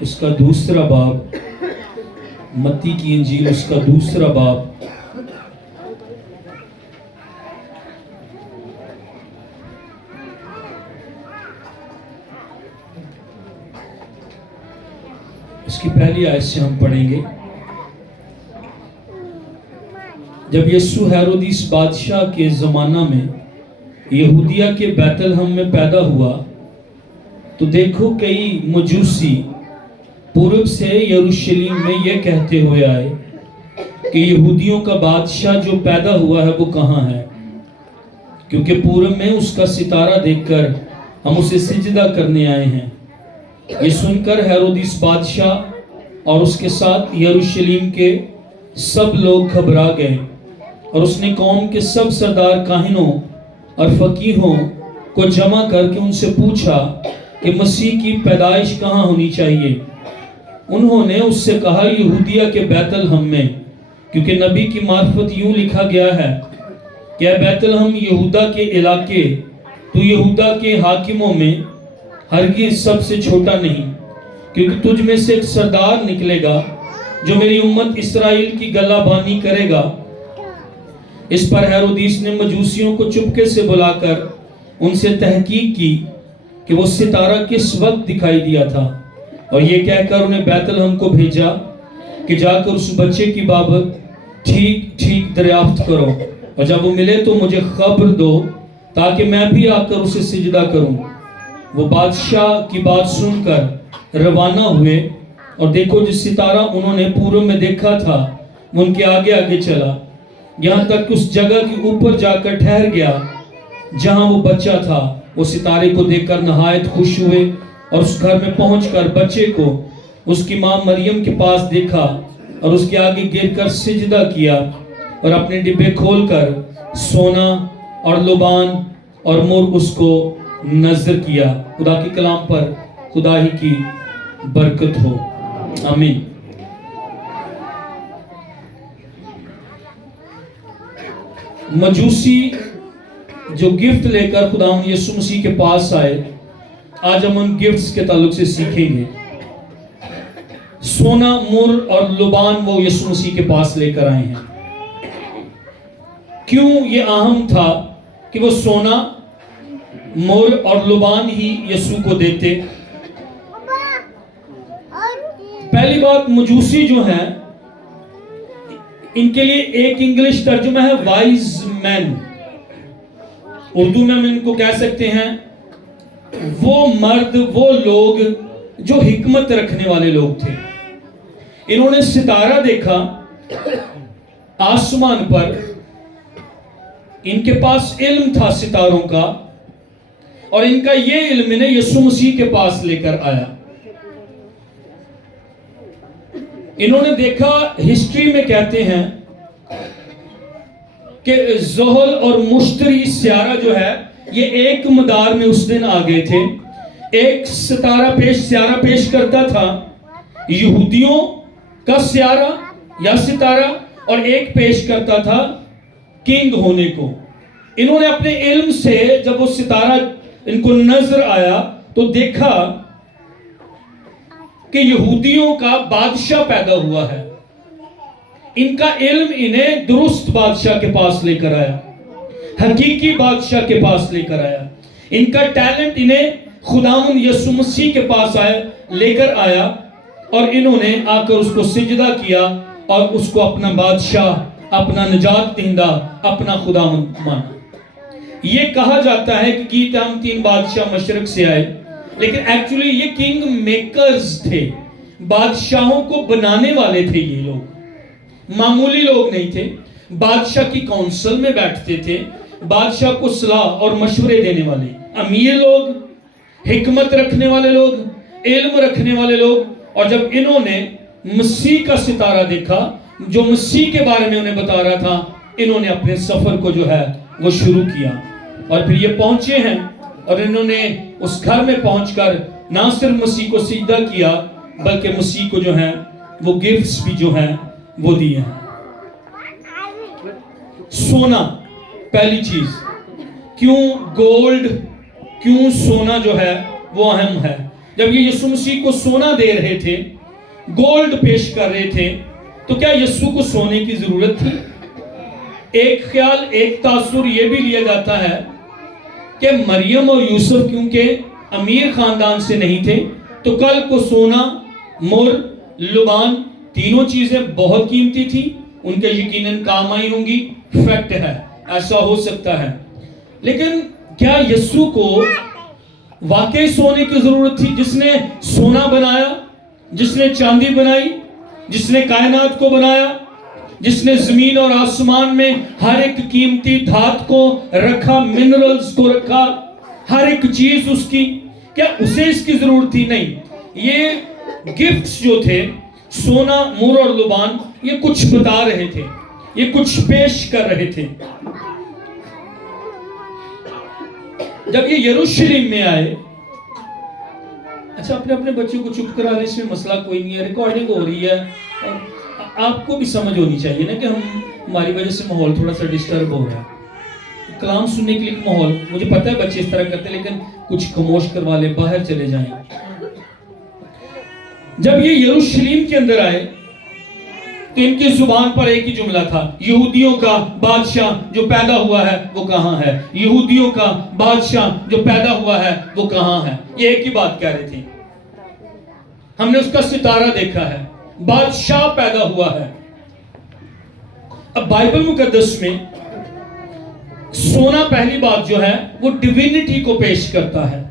اس کا دوسرا باب، متی کی انجیل اس کا دوسرا باب، اس کی پہلی آیت سے ہم پڑھیں گے۔ جب یسوع ہیرودیس بادشاہ کے زمانہ میں یہودیہ کے بیت لحم میں پیدا ہوا تو دیکھو کئی مجوسی پورب سے یروشلم میں یہ کہتے ہوئے آئے کہ یہودیوں کا بادشاہ جو پیدا ہوا ہے وہ کہاں ہے، کیونکہ پورب میں اس کا ستارہ دیکھ کر ہم اسے سجدہ کرنے آئے ہیں۔ یہ سن کر ہیرودیس بادشاہ اور اس کے ساتھ یروشلم کے سب لوگ گھبرا گئے، اور اس نے قوم کے سب سردار کاہنوں اور فقیہوں کو جمع کر کے ان سے پوچھا کہ مسیح کی پیدائش کہاں ہونی چاہیے۔ انہوں نے اس سے کہا یہودیہ کے بیت لحم میں، کیونکہ نبی کی معرفت یوں لکھا گیا ہے کہ اے بیت لحم یہودا کے علاقے، تو یہودا کے حاکموں میں ہرگز سب سے چھوٹا نہیں، کیونکہ تجھ میں سے ایک سردار نکلے گا جو میری امت اسرائیل کی گلہ بانی کرے گا۔ اس پر ہیرودیس نے مجوسیوں کو چپکے سے بلا کر ان سے تحقیق کی کہ وہ ستارہ کس وقت دکھائی دیا تھا، اور یہ کہہ کر انہیں بیت لحم کو بھیجا کہ جا کر اس بچے کی بابت ٹھیک ٹھیک دریافت کرو، اور جب وہ ملے تو مجھے خبر دو تاکہ میں بھی آ کر اسے سجدہ کروں۔ وہ بادشاہ کی بات سن کر روانہ ہوئے، اور دیکھو جس ستارہ انہوں نے پورب میں دیکھا تھا وہ ان کے آگے آگے چلا، یہاں تک اس جگہ کے اوپر جا کر ٹھہر گیا جہاں وہ بچہ تھا۔ وہ ستارے کو دیکھ کر نہایت خوش ہوئے، اور اس گھر میں پہنچ کر بچے کو اس کی ماں مریم کے پاس دیکھا، اور اس کے آگے گر کر سجدہ کیا، اور اپنے ڈبے کھول کر سونا اور لبان اور مر اس کو نذر کیا۔ خدا کے کلام پر خدا ہی کی برکت ہو، آمین۔ مجوسی جو گفٹ لے کر خداوند یسوع مسیح کے پاس آئے، آج ہم ان گفٹس کے تعلق سے سیکھیں گے۔ سونا، مر اور لبان وہ یسوع مسیح کے پاس لے کر آئے ہیں۔ کیوں یہ اہم تھا کہ وہ سونا، مر اور لبان ہی یسوع کو دیتے؟ پہلی بات، مجوسی جو ہیں ان کے لیے ایک انگلش ترجمہ ہے وائز مین، اردو میں ہم ان کو کہہ سکتے ہیں وہ مرد، وہ لوگ جو حکمت رکھنے والے لوگ تھے۔ انہوں نے ستارہ دیکھا آسمان پر، ان کے پاس علم تھا ستاروں کا، اور ان کا یہ علم انہیں یسوع مسیح کے پاس لے کر آیا۔ انہوں نے دیکھا، ہسٹری میں کہتے ہیں کہ زحل اور مشتری سیارہ جو ہے یہ ایک مدار میں اس دن آ گئے تھے۔ ایک سیارہ پیش کرتا تھا یہودیوں کا سیارہ یا ستارہ، اور ایک پیش کرتا تھا کنگ ہونے کو۔ انہوں نے اپنے علم سے جب وہ ستارہ ان کو نظر آیا تو دیکھا کہ یہودیوں کا بادشاہ پیدا ہوا ہے۔ ان کا علم انہیں درست بادشاہ کے پاس لے کر آیا، حقیقی بادشاہ کے پاس لے کر آیا۔ ان کا ٹیلنٹ انہیں خداوند یسوع مسیح کے پاس لے کر آیا، اور انہوں نے آ کر اس کو سجدہ کیا اور اس کو اپنا بادشاہ، اپنا نجات دہندہ، اپنا خداوند مانا۔ یہ کہا جاتا ہے کہ ہم 3 بادشاہ مشرق سے آئے، لیکن ایکچولی یہ کنگ میکرز تھے، بادشاہوں کو بنانے والے تھے۔ یہ لوگ معمولی لوگ نہیں تھے، بادشاہ کی کونسل میں بیٹھتے تھے، بادشاہ کو صلاح اور مشورے دینے والے، امیر لوگ، حکمت رکھنے والے لوگ، علم رکھنے والے لوگ۔ اور جب انہوں نے مسیح کا ستارہ دیکھا جو مسیح کے بارے میں انہیں بتا رہا تھا، انہوں نے اپنے سفر کو جو ہے وہ شروع کیا، اور پھر یہ پہنچے ہیں، اور انہوں نے اس گھر میں پہنچ کر نہ صرف مسیح کو سجدہ کیا بلکہ مسیح کو جو ہے وہ گفٹس بھی جو ہیں وہ دیے ہیں۔ سونا پہلی چیز، کیوں گولڈ، کیوں سونا جو ہے وہ اہم ہے. جب یہ یسوع مسیح کو سونا دے رہے تھے, گولڈ پیش کر رہے تھے, تو کیا یسوع کو سونے کی ضرورت تھی؟ ایک خیال, ایک تاثر یہ بھی لیا جاتا ہے کہ مریم اور یوسف کیونکہ امیر خاندان سے نہیں تھے, تو کل کو سونا, مر, لبان تینوں چیزیں بہت قیمتی تھی, ان کے یقیناً کام آئی ہوں گی. فیکٹ ہے, ایسا ہو سکتا ہے. لیکن کیا یسوع کو واقعی سونے کی ضرورت تھی؟ جس نے سونا بنایا, جس نے چاندی بنائی, جس نے کائنات کو بنایا, جس نے زمین اور آسمان میں ہر ایک قیمتی دھات کو رکھا, منرلز کو رکھا, ہر ایک چیز اس کی, کیا اسے اس کی ضرورت تھی؟ نہیں. یہ گفٹس جو تھے, سونا, مر اور لبان, یہ کچھ بتا رہے تھے, یہ کچھ پیش کر رہے تھے. جب یہ یروشلم میں آئے, اچھا اپنے اپنے بچوں کو چپ کرا لیں, اس میں مسئلہ کوئی نہیں ہے, ریکارڈنگ ہو رہی ہے, اور آپ کو بھی سمجھ ہونی چاہیے نا کہ ہماری وجہ سے ماحول تھوڑا سا ڈسٹرب ہو رہا ہے. کلام سننے کے لیے ماحول, مجھے پتہ ہے بچے اس طرح کرتے ہیں, لیکن کچھ خاموش کروا لیں, باہر چلے جائیں. جب یہ یروشلم کے اندر آئے تو ان کی زبان پر ایک ہی جملہ تھا, یہودیوں کا بادشاہ جو پیدا ہوا ہے وہ کہاں ہے, یہودیوں کا بادشاہ جو پیدا ہوا ہے وہ کہاں ہے. یہ ایک ہی بات کہہ رہے تھے. ہم نے اس کا ستارہ دیکھا ہے, بادشاہ پیدا ہوا ہے. اب بائبل مقدس میں سونا پہلی بات جو ہے وہ ڈیوینٹی کو پیش کرتا ہے.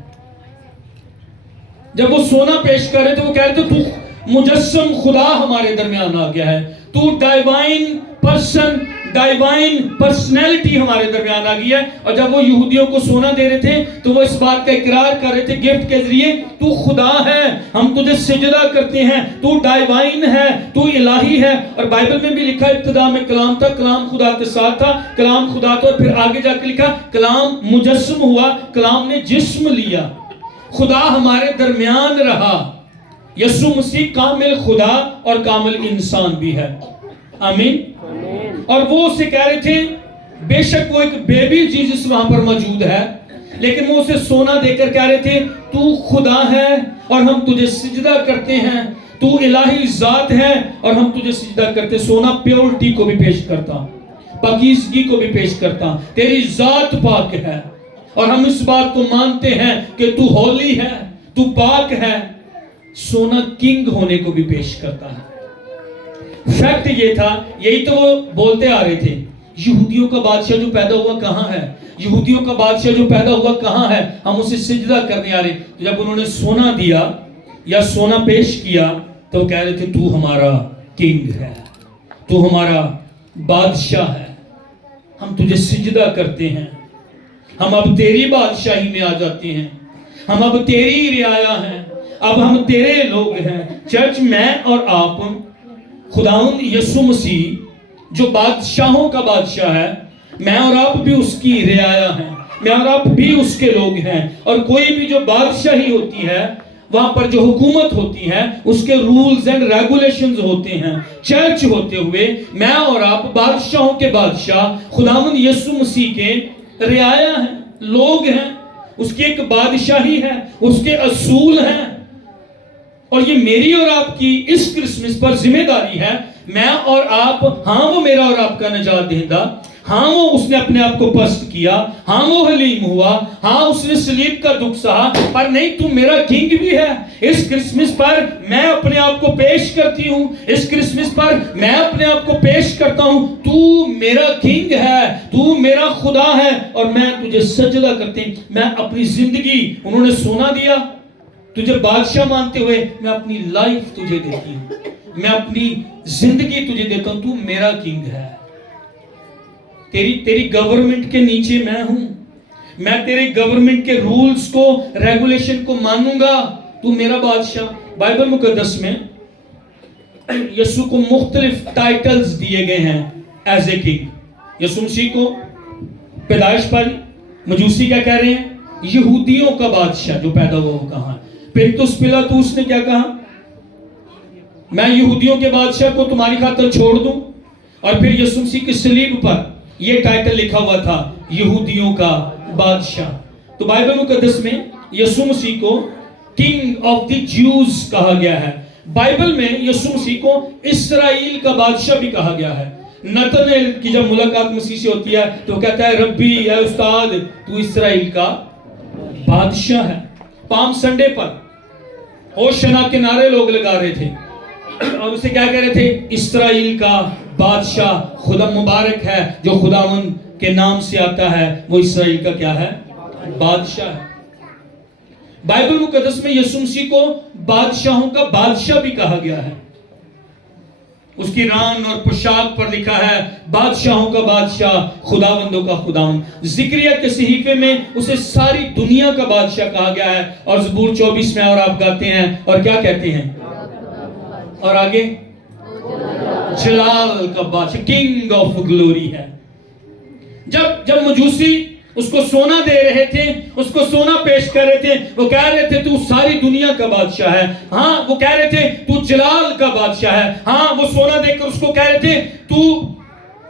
جب وہ سونا پیش کر رہے تو وہ کہہ رہے تھے تو مجسم خدا ہمارے درمیان آ گیا ہے, تو ڈائیوائن پرسن, ڈائیوائن پرسنالٹی ہمارے درمیان آ گیا ہے. اور جب وہ یہودیوں کو سونا دے رہے تھے تو وہ اس بات کا اقرار کر رہے تھے گفٹ کے ذریعے, تو خدا ہے, ہم تجھے سجدہ کرتے ہیں, تو ڈائیوائن ہے, تو الہی ہے. اور بائبل میں بھی لکھا ابتدا میں کلام تھا, کلام خدا کے ساتھ تھا, کلام خدا تھا. اور پھر آگے جا کے لکھا کلام مجسم ہوا, کلام نے جسم لیا, خدا ہمارے درمیان رہا. یسوع مسیح کامل خدا اور کامل انسان بھی ہے. آمین. اور وہ اسے کہہ رہے تھے, بے شک وہ ایک بیبی جیسس وہاں پر موجود ہے, لیکن وہ اسے سونا دے کر کہہ رہے تھے تو خدا ہے اور ہم تجھے سجدہ کرتے ہیں, تو الہی ذات ہے اور ہم تجھے سجدہ کرتے. سونا پیورٹی کو بھی پیش کرتا, پاکیزگی کو بھی پیش کرتا, تیری ذات پاک ہے اور ہم اس بات کو مانتے ہیں کہ تو ہولی ہے, تو پاک ہے. سونا کنگ ہونے کو بھی پیش کرتا ہے. فیکٹ یہ تھا, یہی تو وہ بولتے آ رہے تھے, یہودیوں کا بادشاہ جو پیدا ہوا کہاں ہے, یہودیوں کا بادشاہ جو پیدا ہوا کہاں ہے, ہم اسے سجدہ کرنے آ رہے. جب انہوں نے سونا دیا یا سونا پیش کیا تو وہ کہہ رہے تھے تو ہمارا کنگ ہے, تو ہمارا بادشاہ ہے, ہم تجھے سجدہ کرتے ہیں, ہم اب تیری بادشاہی میں آ جاتے ہیں, ہم اب تیری رعایا ہیں, اب ہم تیرے لوگ ہیں. چرچ, میں اور آپ, خداوند یسوع مسیح جو بادشاہوں کا بادشاہ ہے, میں اور آپ بھی اس کی رعایا ہیں, میں اور آپ بھی اس کے لوگ ہیں. اور کوئی بھی جو بادشاہی ہوتی ہے, وہاں پر جو حکومت ہوتی ہے, اس کے رولز اینڈ ریگولیشنز ہوتے ہیں. چرچ ہوتے ہوئے میں اور آپ بادشاہوں کے بادشاہ خداوند یسوع مسیح کے رعایا ہیں, لوگ ہیں. اس کی ایک بادشاہی ہے, اس کے اصول ہیں. اور یہ میری اور آپ کی اس کرسمس پر ذمہ داری ہے, میں اور آپ, ہاں وہ میرا اور آپ کا نجات دہندہ, ہاں وہ اس نے اپنے آپ کو پست کیا, ہاں وہ حلیم ہوا, ہاں اس نے صلیب کا دکھ سہا, پر نہیں تو میرا کنگ بھی ہے. اس کرسمس پر میں اپنے آپ کو پیش کرتی ہوں, اس کرسمس پر میں اپنے آپ کو پیش کرتا ہوں, تو میرا کنگ ہے, تو میرا خدا ہے اور میں تجھے سجدہ کرتے ہیں. میں اپنی زندگی, انہوں نے سونا دیا, تجھے بادشاہ مانتے ہوئے میں اپنی لائف تجھے دیتی ہوں, میں اپنی زندگی تجھے دیتا ہوں, تو میرا کنگ ہے. تیری گورنمنٹ کے نیچے میں ہوں, میں تیرے گورنمنٹ کے رولز کو, ریگولیشن کو مانوں گا, تو میرا بادشاہ. بائبل مقدس میں یسوع کو مختلف ٹائٹلز دیے گئے ہیں ایز اے کنگ. یسوع مسیح کو پیدائش پر مجوسی کیا کہہ رہے ہیں, یہودیوں کا بادشاہ جو پیدا ہوا وہ کہاں ہے. پنتس پلاطوس نے کیا کہا, میں یہودیوں کے بادشاہ کو تمہاری خاطر چھوڑ دوں. اور پھر یسوع مسیح کی صلیب پر یہ ٹائٹل لکھا ہوا تھا, یہودیوں کا بادشاہ. تو بائبل مقدس میں یسوع مسیح کو کنگ آف دی جوز کہا گیا ہے. بائبل میں یسوع مسیح کو اسرائیل کا بادشاہ بھی کہا گیا ہے. نتنیل کی جب ملاقات مسیح سے ہوتی ہے تو کہتا ہے ربی اے استاد تو اسرائیل کا بادشاہ ہے. پام سنڈے پر ہوشنا کے نعرے لوگ لگا رہے تھے اور اسے کیا کہہ رہے تھے؟ اسرائیل کا بادشاہ خدا مبارک ہے جو خداوند کے نام سے آتا ہے، وہ اسرائیل کا کیا ہے؟ بادشاہ ہے. بائبل مقدس میں یسوع مسیح کو بادشاہوں کا بادشاہ بھی کہا گیا ہے. اس کی ران اور پوشاک پر لکھا ہے بادشاہوں کا بادشاہ، خداوندوں کا خداوند. زکریا کے صحیفے میں اسے ساری دنیا کا بادشاہ کہا گیا ہے. اور زبور 24 میں اور آپ گاتے ہیں اور کیا کہتے ہیں؟ اور آگے جلال کا بادشاہ، کنگ آف گلوری ہے. جب مجوسی اس کو سونا دے رہے تھے، اس کو سونا پیش کر رہے تھے، وہ کہہ رہے تھے تو ساری دنیا کا بادشاہ ہے. ہاں وہ کہہ رہے تھے تو جلال کا بادشاہ ہے. ہاں وہ سونا دے کر اس کو کہہ رہے تھے تو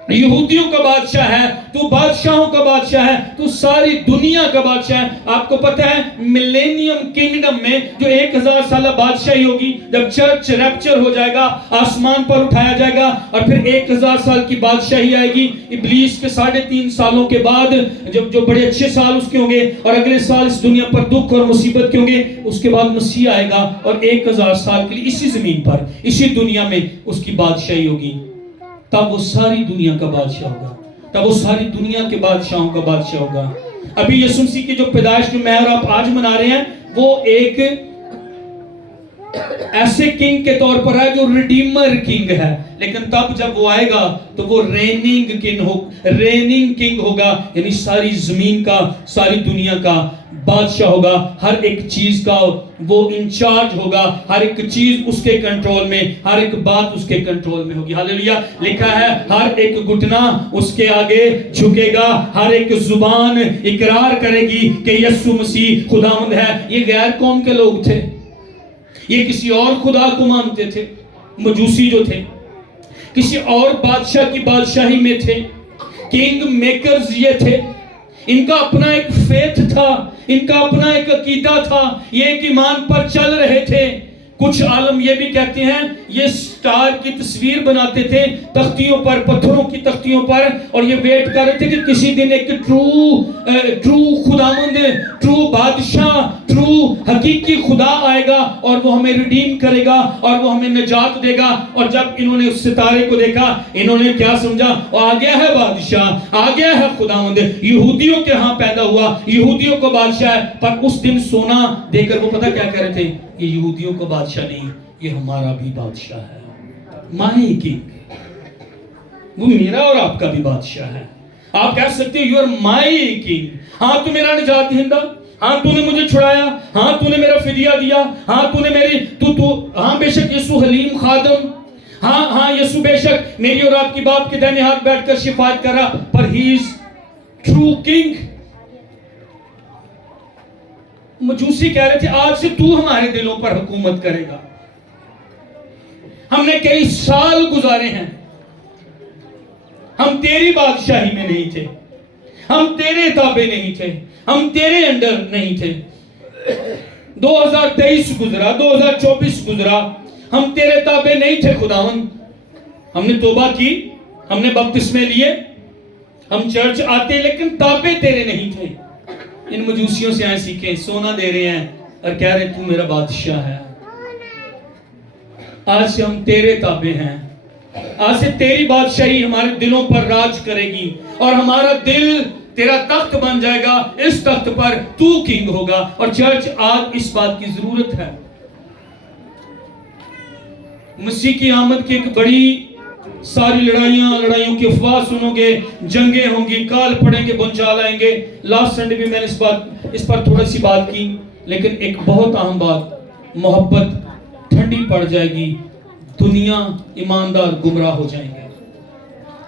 یہودیوں کا بادشاہ ہے، تو بادشاہوں کا بادشاہ ہے، تو ساری دنیا کا بادشاہ ہے. آپ کو پتہ ہے ملینیم کنگڈم میں جو 1000 سالہ بادشاہی ہوگی، جب چرچ ریپچر ہو جائے گا، آسمان پر اٹھایا جائے گا اور پھر 1000 سال کی بادشاہی آئے گی. ابلیس کے 3.5 سالوں کے بعد جب جو بڑے اچھے سال اس کے ہوں گے اور اگلے سال اس دنیا پر دکھ اور مصیبت کے ہوں گے، اس کے بعد مسیح آئے گا اور 1000 سال کے لیے اسی زمین پر، اسی دنیا میں اس کی بادشاہی ہوگی. تب وہ ساری دنیا کا بادشاہ ہوگا، تب وہ ساری دنیا کے بادشاہوں کا بادشاہ ہوگا. ابھی یسوع مسیح کی جو پیدائش جو میں اور آپ آج منا رہے ہیں، وہ ایک ایسے کنگ کے طور پر ہے جو ریڈیمر کنگ ہے. لیکن تب جب وہ آئے گا تو وہ ریننگ کنگ ہوگا، یعنی ساری زمین کا، ساری دنیا کا بادشاہ ہوگا. ہر ایک چیز کا وہ انچارج ہوگا، ہر ایک چیز اس کے کنٹرول میں، ہر ایک بات اس کے کنٹرول میں ہوگی. ہاللیلویہ. لکھا ہے ہر ایک گھٹنا اس کے آگے جھکے گا، ہر ایک زبان اقرار کرے گی کہ یسوع مسیح خداوند ہے. یہ غیر قوم کے لوگ تھے، یہ کسی اور خدا کو مانتے تھے. مجوسی جو تھے کسی اور بادشاہ کی بادشاہی میں تھے. کنگ میکرز یہ تھے. ان کا اپنا ایک فیتھ تھا، ان کا اپنا ایک عقیدہ تھا، یہ ایک ایمان پر چل رہے تھے. کچھ عالم یہ بھی کہتے ہیں یہ سٹار کی تصویر بناتے تھے تختیوں پر، پتھروں کی تختیوں پر، اور یہ ویٹ کر رہے تھے کہ کسی دن ایک ٹرو خداوند، ٹرو بادشاہ، ٹرو حقیقی خدا آئے گا اور وہ ہمیں ریڈیم کرے گا اور وہ ہمیں نجات دے گا. اور جب انہوں نے اس ستارے کو دیکھا، انہوں نے کیا سمجھا؟ آ گیا ہے بادشاہ، آ گیا ہے خداوند. یہودیوں کے ہاں پیدا ہوا، یہودیوں کو بادشاہ ہے. پر اس دن سونا دے کر وہ پتہ کیا کہہ رہے تھے؟ یہ یہودیوں کا بادشاہ نہیں، یہ ہمارا بھی بادشاہ ہے. مائی کنگ، وہ میرا اور آپ کا بھی بادشاہ ہے. آپ کہہ سکتے ہیں یو آر مائی کنگ. ہاں تو میرا نجات دہندہ، ہاں تو نے مجھے چھڑایا، ہاں تو نے میرا فدیہ دیا، ہاں تو نے میری ہاں بے شک یسوع حلیم خادم، ہاں یسوع بے شک میری اور آپ کی باپ کے دائیں ہاتھ بیٹھ کر شفاعت کر رہا. پر ہی از ٹرو کنگ. مجوسی کہہ رہے تھے آج سے تو ہمارے دلوں پر حکومت کرے گا. ہم نے کئی سال گزارے ہیں، ہم تیری بادشاہی میں نہیں تھے، ہم تیرے تابع نہیں تھے، ہم تیرے انڈر نہیں تھے. 2023 گزرا، 2024 گزرا، ہم تیرے تابع نہیں تھے خداوند. ہم نے توبہ کی، ہم نے بپتسمے لیے، ہم چرچ آتے، لیکن تابع تیرے نہیں تھے. ان مجوسیوں سے آئے سیکھیں، سونا دے رہے ہیں اور کہہ رہے تو میرا بادشاہ ہے. آج سے ہم تیرے تابع ہیں، آج سے تیری بادشاہی ہمارے دلوں پر راج کرے گی اور ہمارا دل تیرا تخت بن جائے گا. اس تخت پر تو کنگ ہوگا. اور چرچ آج اس بات کی ضرورت ہے. مسیح کی آمد کی ایک بڑی ساری لڑائیوں کی افواہ سنو گے، جنگیں ہوں گی، کال پڑیں گے، بنچال آئیں گے. لاسٹ سنڈے بھی میں نے اس پر تھوڑی سی بات کی، لیکن ایک بہت اہم بات، محبت ٹھنڈی پڑ جائے گی، دنیا ایماندار گمراہ ہو جائیں گے.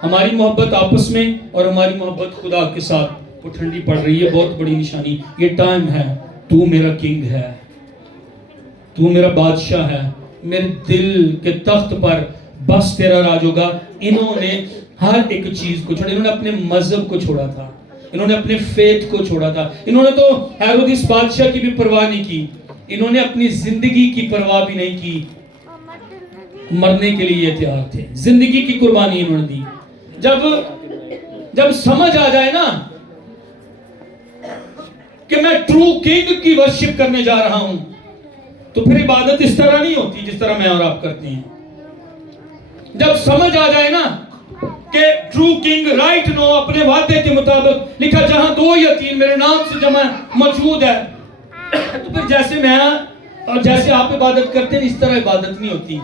ہماری محبت آپس میں اور ہماری محبت خدا کے ساتھ وہ ٹھنڈی پڑ رہی ہے. بہت بڑی نشانی. یہ ٹائم ہے، تو میرا کنگ ہے، تو میرا بادشاہ ہے، میرے دل کے تخت پر بس تیرا راج ہوگا. انہوں نے ہر ایک چیز کو چھوڑا، انہوں نے اپنے مذہب کو چھوڑا تھا، انہوں نے اپنے فیتھ کو چھوڑا تھا. انہوں نے تو ہیرودیس بادشاہ کی بھی پرواہ نہیں کی, انہوں نے اپنی زندگی کی پرواہ بھی نہیں کی, مرنے کے لیے تیار تھے, زندگی کی قربانی انہوں نے دی. جب سمجھ آ جائے نا کہ میں ٹرو کنگ کی ورشپ کرنے جا رہا ہوں, تو پھر عبادت اس طرح نہیں ہوتی جس طرح میں اور آپ کرتے ہیں. جب سمجھ آ جائے نا کہ ٹرو کنگ رائٹ نو اپنے وعدے کے مطابق لکھا جہاں 2 یا 3 میرے نام سے جمع موجود ہے, تو پھر جیسے میں اور جیسے آپ عبادت کرتے ہیں اس طرح عبادت نہیں ہوتی.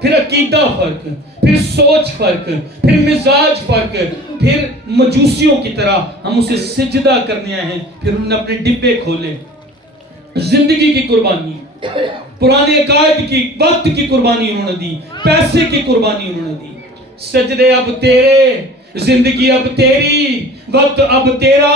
پھر عقیدہ فرق, پھر سوچ فرق, پھر مزاج فرق, پھر مجوسیوں کی طرح ہم اسے سجدہ کرنے آئے ہیں. پھر انہوں نے اپنے ڈبے کھولے, زندگی کی قربانی, پرانے عقائد کی, وقت کی قربانی انہوں نے دی, پیسے کی قربانی انہوں نے دی. سجدے اب تیرے, زندگی اب تیری, وقت اب تیرا,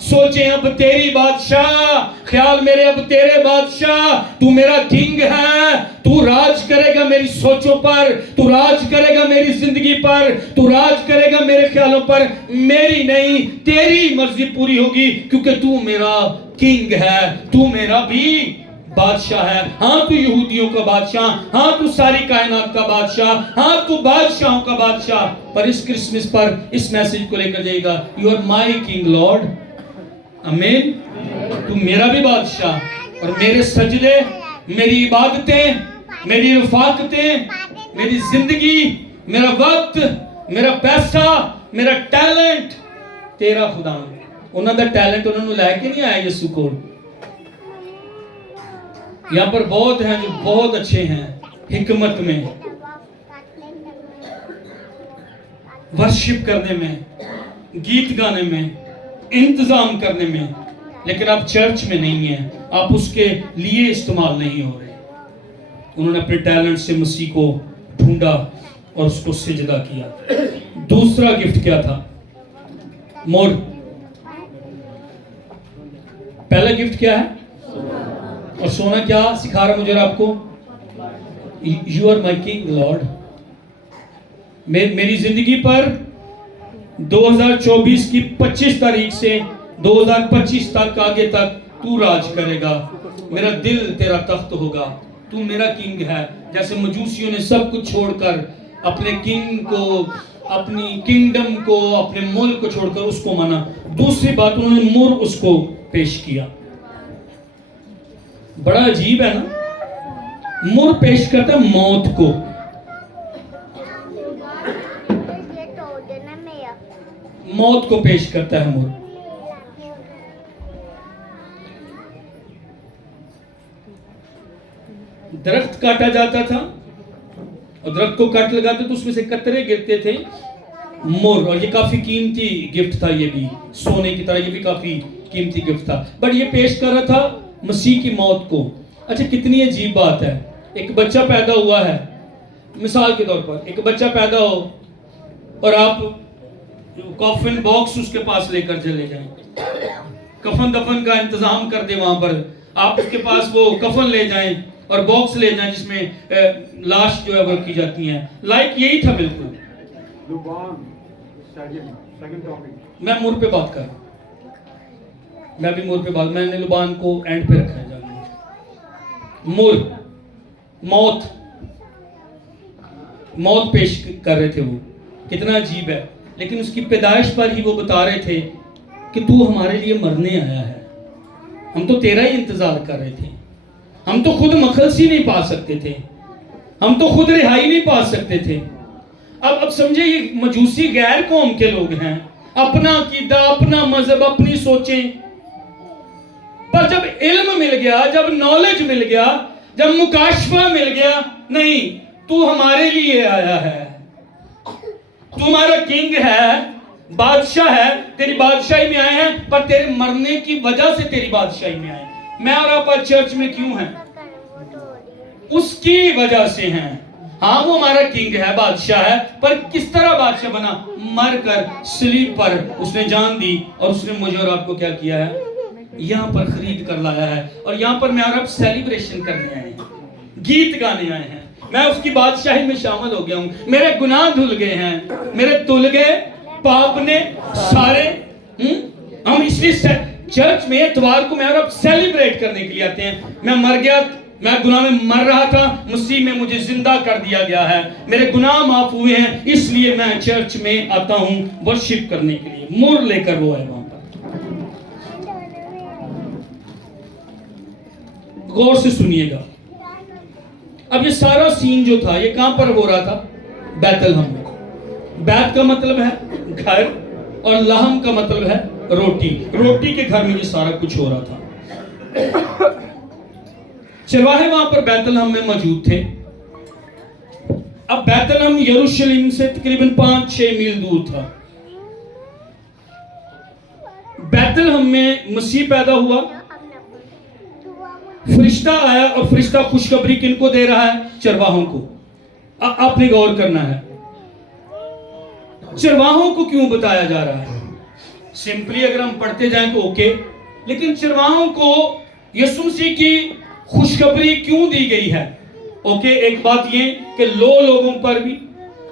سوچیں اب تیری بادشاہ, خیال میرے اب تیرے بادشاہ. تو میرا کنگ ہے, تو راج کرے گا میری سوچوں پر, تو راج کرے گا میری زندگی پر, تو راج کرے گا میرے خیالوں پر. میری نہیں, تیری مرضی پوری ہوگی, کیونکہ تو میرا کنگ ہے, تو میرا بھی بادشاہ ہے. ہاں تو یہودیوں کا بادشاہ, ہاں تو ساری کائنات کا بادشاہ, ہاں تو بادشاہوں کا بادشاہ. پر اس کرسمس پر اس میسج کو لے کر جائے گا, you are my king lord. آمین. تو میرا بھی بادشاہ, اور میرے سجدے, میری عبادتیں, میری رفاقتیں, میری زندگی, میرا وقت, میرا پیسہ, میرا ٹیلنٹ تیرا خدا. انہوں دا ٹیلنٹ انہوں نے لے کے نہیں آیا یسوع کو. یہاں پر بہت ہیں جو بہت اچھے ہیں حکمت میں, ورشپ کرنے میں, گیت گانے میں, انتظام کرنے میں, لیکن آپ چرچ میں نہیں ہیں, آپ اس کے لیے استعمال نہیں ہو رہے. انہوں نے اپنے ٹیلنٹ سے مسیح کو ڈھونڈا اور اس کو سجدہ کیا. دوسرا گفٹ کیا تھا؟ مور. پہلا گفٹ کیا ہے؟ اور سونا کیا سکھا رہا مجھے اور آپ کو؟ You are my king lord. میری زندگی پر 2024 کی 25 تاریخ سے 2025 تک آگے تک تو راج کرے گا. میرا دل تیرا تخت ہوگا, تو میرا کنگ ہے. جیسے مجوسیوں نے سب کچھ چھوڑ کر اپنے کنگ کو, اپنی کنگڈم کو, اپنے ملک کو چھوڑ کر اس کو مانا. دوسری بات انہوں نے مر اس کو پیش کیا. بڑا عجیب ہے نا, مر پیش کرتا ہے موت کو. موت کو پیش کرتا ہے مر. درخت کاٹا جاتا تھا اور درخت کو کاٹ لگاتے تو اس میں سے قطرے گرتے تھے, مر. اور یہ کافی قیمتی گفٹ تھا, یہ بھی سونے کی طرح, یہ بھی کافی قیمتی گفٹ تھا. بٹ یہ پیش کر رہا تھا مسیح کی موت کو. اچھا کتنی عجیب بات ہے, ایک بچہ پیدا ہوا ہے, مثال کے طور پر ایک بچہ پیدا ہو اور آپ کافن باکس اس کے پاس لے کر چلے جائیں, کفن دفن کا انتظام کر دیں وہاں پر, آپ اس کے پاس وہ کفن لے جائیں اور باکس لے جائیں جس میں لاش جو ہے وہ رکھی جاتی ہیں. لائک یہی تھا بالکل. میں مر پہ بات کر رہا ہوں, میں بھی مر پہ بات, میں نے لبان کو اینڈ پہ رکھا ہے. مر, موت, موت پیش کر رہے تھے وہ. کتنا عجیب ہے, لیکن اس کی پیدائش پر ہی وہ بتا رہے تھے کہ تو ہمارے لیے مرنے آیا ہے. ہم تو تیرا ہی انتظار کر رہے تھے, ہم تو خود مخلصی نہیں پا سکتے تھے, ہم تو خود رہائی نہیں پا سکتے تھے. اب سمجھے یہ مجوسی غیر قوم کے لوگ ہیں, اپنا عقیدہ, اپنا مذہب, اپنی سوچیں. پر جب علم مل گیا, جب نالج مل گیا, جب مکاشفہ مل گیا, نہیں تو ہمارے لیے آیا ہے, تو ہمارا کنگ ہے, بادشاہ ہے, تیری بادشاہی میں آئے ہیں, پر تیرے مرنے کی وجہ سے تیری بادشاہی میں آئے. میں اور آپ چرچ میں کیوں ہیں؟ اس کی وجہ سے ہیں. ہاں وہ ہمارا کنگ ہے, بادشاہ ہے, پر کس طرح بادشاہ بنا؟ مر کر, سلیب پر اس نے جان دی, اور اس نے مجھے اور آپ کو کیا کیا ہے؟ یہاں پر خرید کر لایا ہے. اور یہاں پر میں اور آپ سیلیبریشن کرنے آئے ہیں, گیت گانے آئے ہیں. میں اس کی بادشاہی میں شامل ہو گیا ہوں. میرے گناہ دھل گئے ہیں, میرے دھل گئے, پاپ نے سارے ہم اس لیے چرچ میں اتوار کو میں اور اب سیلیبریٹ کرنے کے لیے آتے ہیں. میں مر گیا, میں گناہ میں مر رہا تھا, مسیح میں مجھے زندہ کر دیا گیا ہے, میرے گناہ معاف ہوئے ہیں, اس لیے میں چرچ میں آتا ہوں ورشپ کرنے کے لیے. مور لے کر وہ ہے وہاں پر. غور سے سنیے گا. اب یہ سارا سین جو تھا یہ کہاں پر ہو رہا تھا؟ بیت لحم میں. بیت کا مطلب ہے گھر اور لحم کا مطلب ہے روٹی. روٹی کے گھر میں یہ سارا کچھ ہو رہا تھا. چرواہے وہاں پر بیت لحم میں موجود تھے. اب بیت لحم یروشلم سے تقریباً 5-6 میل دور تھا. بیت لحم میں مسیح پیدا ہوا. فرشتہ آیا اور فرشتہ خوشخبری کن کو دے رہا ہے؟ چرواہوں کو. آپ نے غور کرنا ہے چرواہوں کو کیوں بتایا جا رہا ہے. سمپلی اگر ہم پڑھتے جائیں تو اوکے, لیکن چرواہوں کو یسوع مسیح کی خوشخبری کیوں دی گئی ہے؟ اوکے, ایک بات یہ کہ لوگوں پر بھی,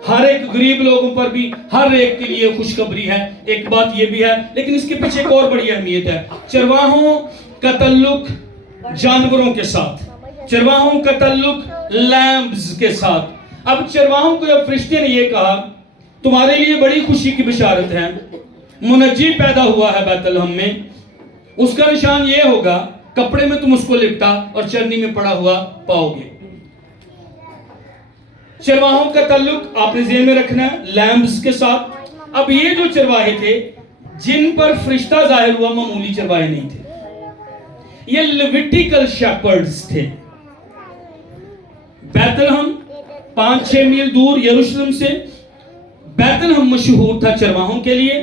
ہر ایک غریب لوگوں پر بھی, ہر ایک کے لیے خوشخبری ہے. ایک بات یہ بھی ہے, لیکن اس کے پیچھے ایک اور بڑی اہمیت ہے. چرواہوں کا تعلق جانوروں کے ساتھ, چرواہوں کا تعلق لیمبز کے ساتھ. اب چرواہوں کو جب فرشتے نے یہ کہا تمہارے لیے بڑی خوشی کی بشارت ہے, منجی پیدا ہوا ہے بیت لحم میں, اس کا نشان یہ ہوگا کپڑے میں تم اس کو لپٹا اور چرنی میں پڑا ہوا پاؤ گے. چرواہوں کا تعلق آپ نے ذہن میں رکھنا ہے لیمبز کے ساتھ. اب یہ جو چرواہے تھے جن پر فرشتہ ظاہر ہوا معمولی چرواہے نہیں تھے, یہ لیویٹیکل شیپرڈز تھے. بیت لحم 5-6 میل دور یروشلم سے. بیت لحم مشہور تھا چرواہوں کے لیے,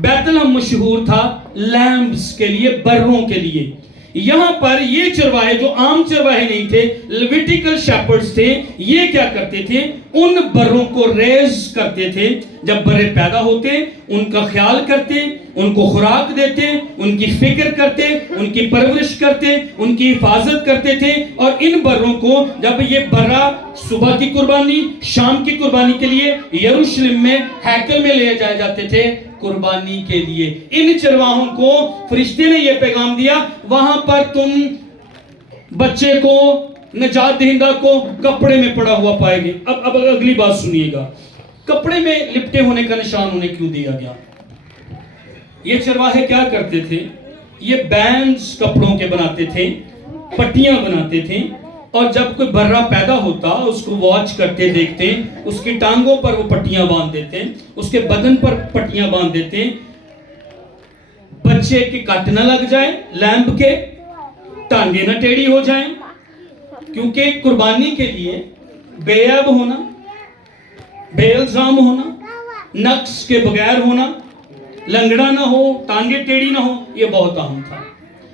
بیت لحم مشہور تھا لیمبز کے لیے, بروں کے لیے. یہاں پر یہ چرواہے جو عام چرواہے نہیں تھے, لیویٹیکل شیپرڈز تھے, یہ کیا کرتے تھے؟ ان بروں کو ریز کرتے تھے. جب برے پیدا ہوتے ان کا خیال کرتے, ان کو خوراک دیتے, ان کی فکر کرتے, ان کی پرورش کرتے, ان کی حفاظت کرتے تھے. اور ان بروں کو جب یہ برا صبح کی قربانی, شام کی قربانی کے لیے یروشلم میں ہیکل میں لے جائے جاتے تھے قربانی کے لیے. ان چرواہوں کو فرشتے نے یہ پیغام دیا وہاں پر تم بچے کو, نجات دہندہ کو کپڑے میں پڑا ہوا پائے گے. اب اگلی بات سنیے گا, کپڑے میں لپٹے ہونے کا نشان انہیں کیوں دیا گیا؟ یہ چرواہے کیا کرتے تھے؟ یہ بینڈز کپڑوں کے بناتے تھے, پٹیاں بناتے تھے, اور جب کوئی برہ پیدا ہوتا اس کو واچ کرتے دیکھتے, اس کی ٹانگوں پر وہ پٹیاں باندھ دیتے, اس کے بدن پر پٹیاں باندھ دیتے, بچے کی کٹ نہ لگ جائے, لیمب کے ٹانگیں نہ ٹیڑھی ہو جائیں. کیونکہ قربانی کے لیے بے عیب ہونا, بے الزام ہونا, نقص کے بغیر ہونا, لنگڑا نہ ہو, ٹانگیں ٹیڑھی نہ ہو, یہ بہت اہم تھا.